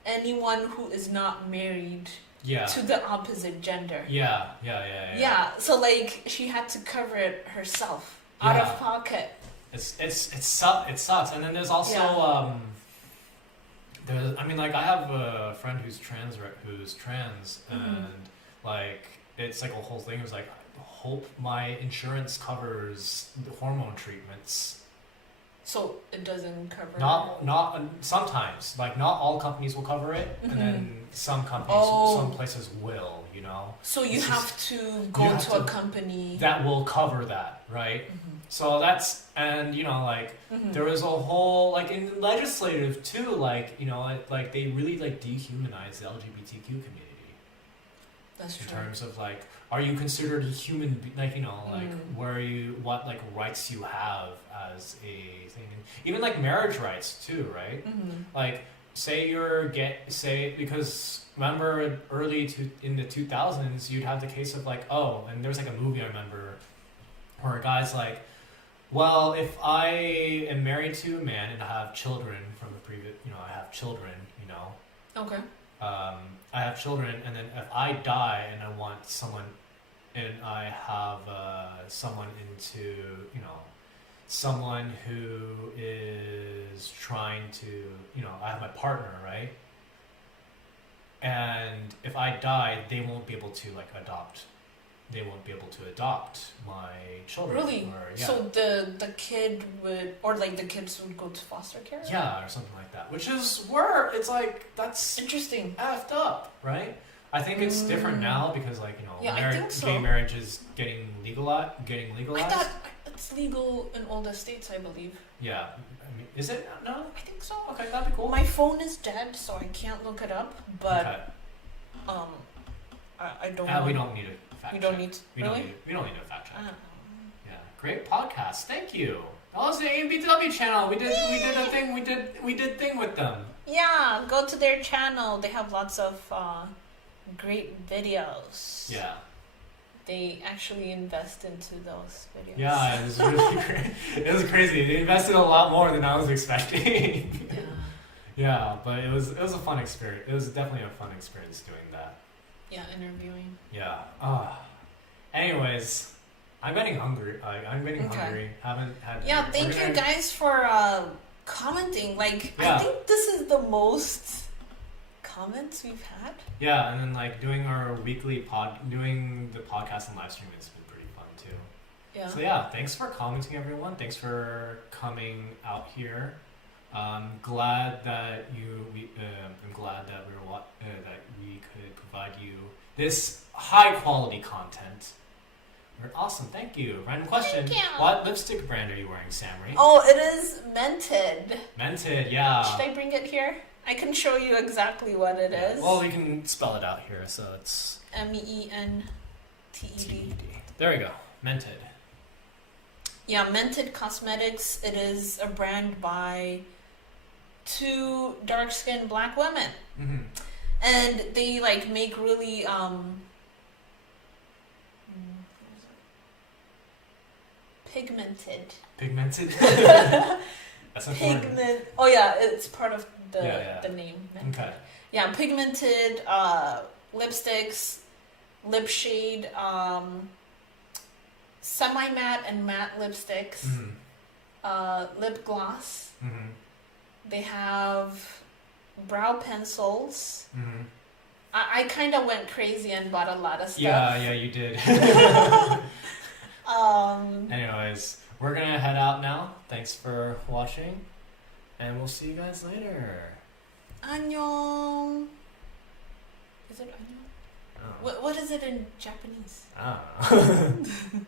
anyone who is not married Yeah. to the opposite gender. Yeah. Yeah, so like she had to cover it herself out Yeah. of pocket. It sucks. And then there's also Yeah. I mean, like I have a friend who's trans, Mhm. and like it's like a whole thing. It was like, hope my insurance covers the hormone treatments. So it doesn't cover. Not sometimes, like not all companies will cover it, Mhm. and then some companies, Oh. some places will, So you This is- have to go you have to a to- company. that will cover that, right? Mhm. So that's, and like Mhm. there was a whole like in legislative too, like like they really like dehumanize the LGBTQ community That's in true. terms of like, are you considered a human like like Mm. what like rights you have as a thing, and even like marriage rights too, right? Mhm. Like because remember in the 2000s you'd have the case of like, oh, and there's like a movie I remember where a guy's like, well, if I am married to a man and I have children from the previous, I have children, Okay. I have children, and then if I die and I want someone, and I have someone into, you know, someone who is trying to, you know, I have my partner, right? And if I die, they won't be able to like adopt. They won't be able to adopt my children. Really? Or, yeah. So the kid would, or like the kids would go to foster care? Yeah, or something like that. Which is where it's like, that's Interesting. effed up, right? I think it's different now because, like, you know, Yeah, I think so. gay marriage is getting legalized. I thought it's legal in all the states, I believe. Yeah, I mean, is it? No. I think so. Okay, that'd be cool. My phone is dead, so I can't look it up. But okay. I don't. know. We don't need a fact We don't check. need. To, We really? don't need. We don't need a fact check. Uh, Yeah, great podcast. Thank you. That was the AMBW channel. We did a thing. We did thing with them. yeah, go to their channel. They have lots of great videos. Yeah. They actually invest into those videos. Yeah, it was really great. It was crazy. They invested a lot more than I was expecting. Yeah. Yeah, but it was a fun experience. It was definitely a fun experience doing that. Yeah, interviewing. Yeah. Anyways, I'm getting hungry. I'm getting Okay. hungry. Haven't had. Yeah, we're thank gonna- you guys for commenting. Like, Yeah. I think this is the most comments we've had. Yeah, and then like doing the podcast and live stream has been pretty fun too. Yeah. So yeah, thanks for commenting, everyone. Thanks for coming out here. Glad that I'm glad that that we could provide you this high quality content. We're awesome. Thank you. Random question. Thank you. What lipstick brand are you wearing, Samri? Oh, it is Mented. Mented. Yeah. Should I bring it here? I can show you exactly what it is. Well, we can spell it out here. So it's Mented. TED. There we go. Mented. Yeah, Mented Cosmetics. It is a brand by two dark-skinned black women, Mm-hmm. and they like make really pigmented. Pigmented. That's important. Pigment. Oh yeah, it's part of the Yeah. the name. Mented. Okay. Yeah, pigmented lipsticks, lip shade, semi-matte and matte lipsticks, lip gloss. Mm-hmm. They have brow pencils. Mm-hmm. I kind of went crazy and bought a lot of stuff. Yeah, you did. Um, Anyways, we're gonna head out now. Thanks for watching, and we'll see you guys later. annyeong. Is it annyeong? Oh. What is it in Japanese? I don't know.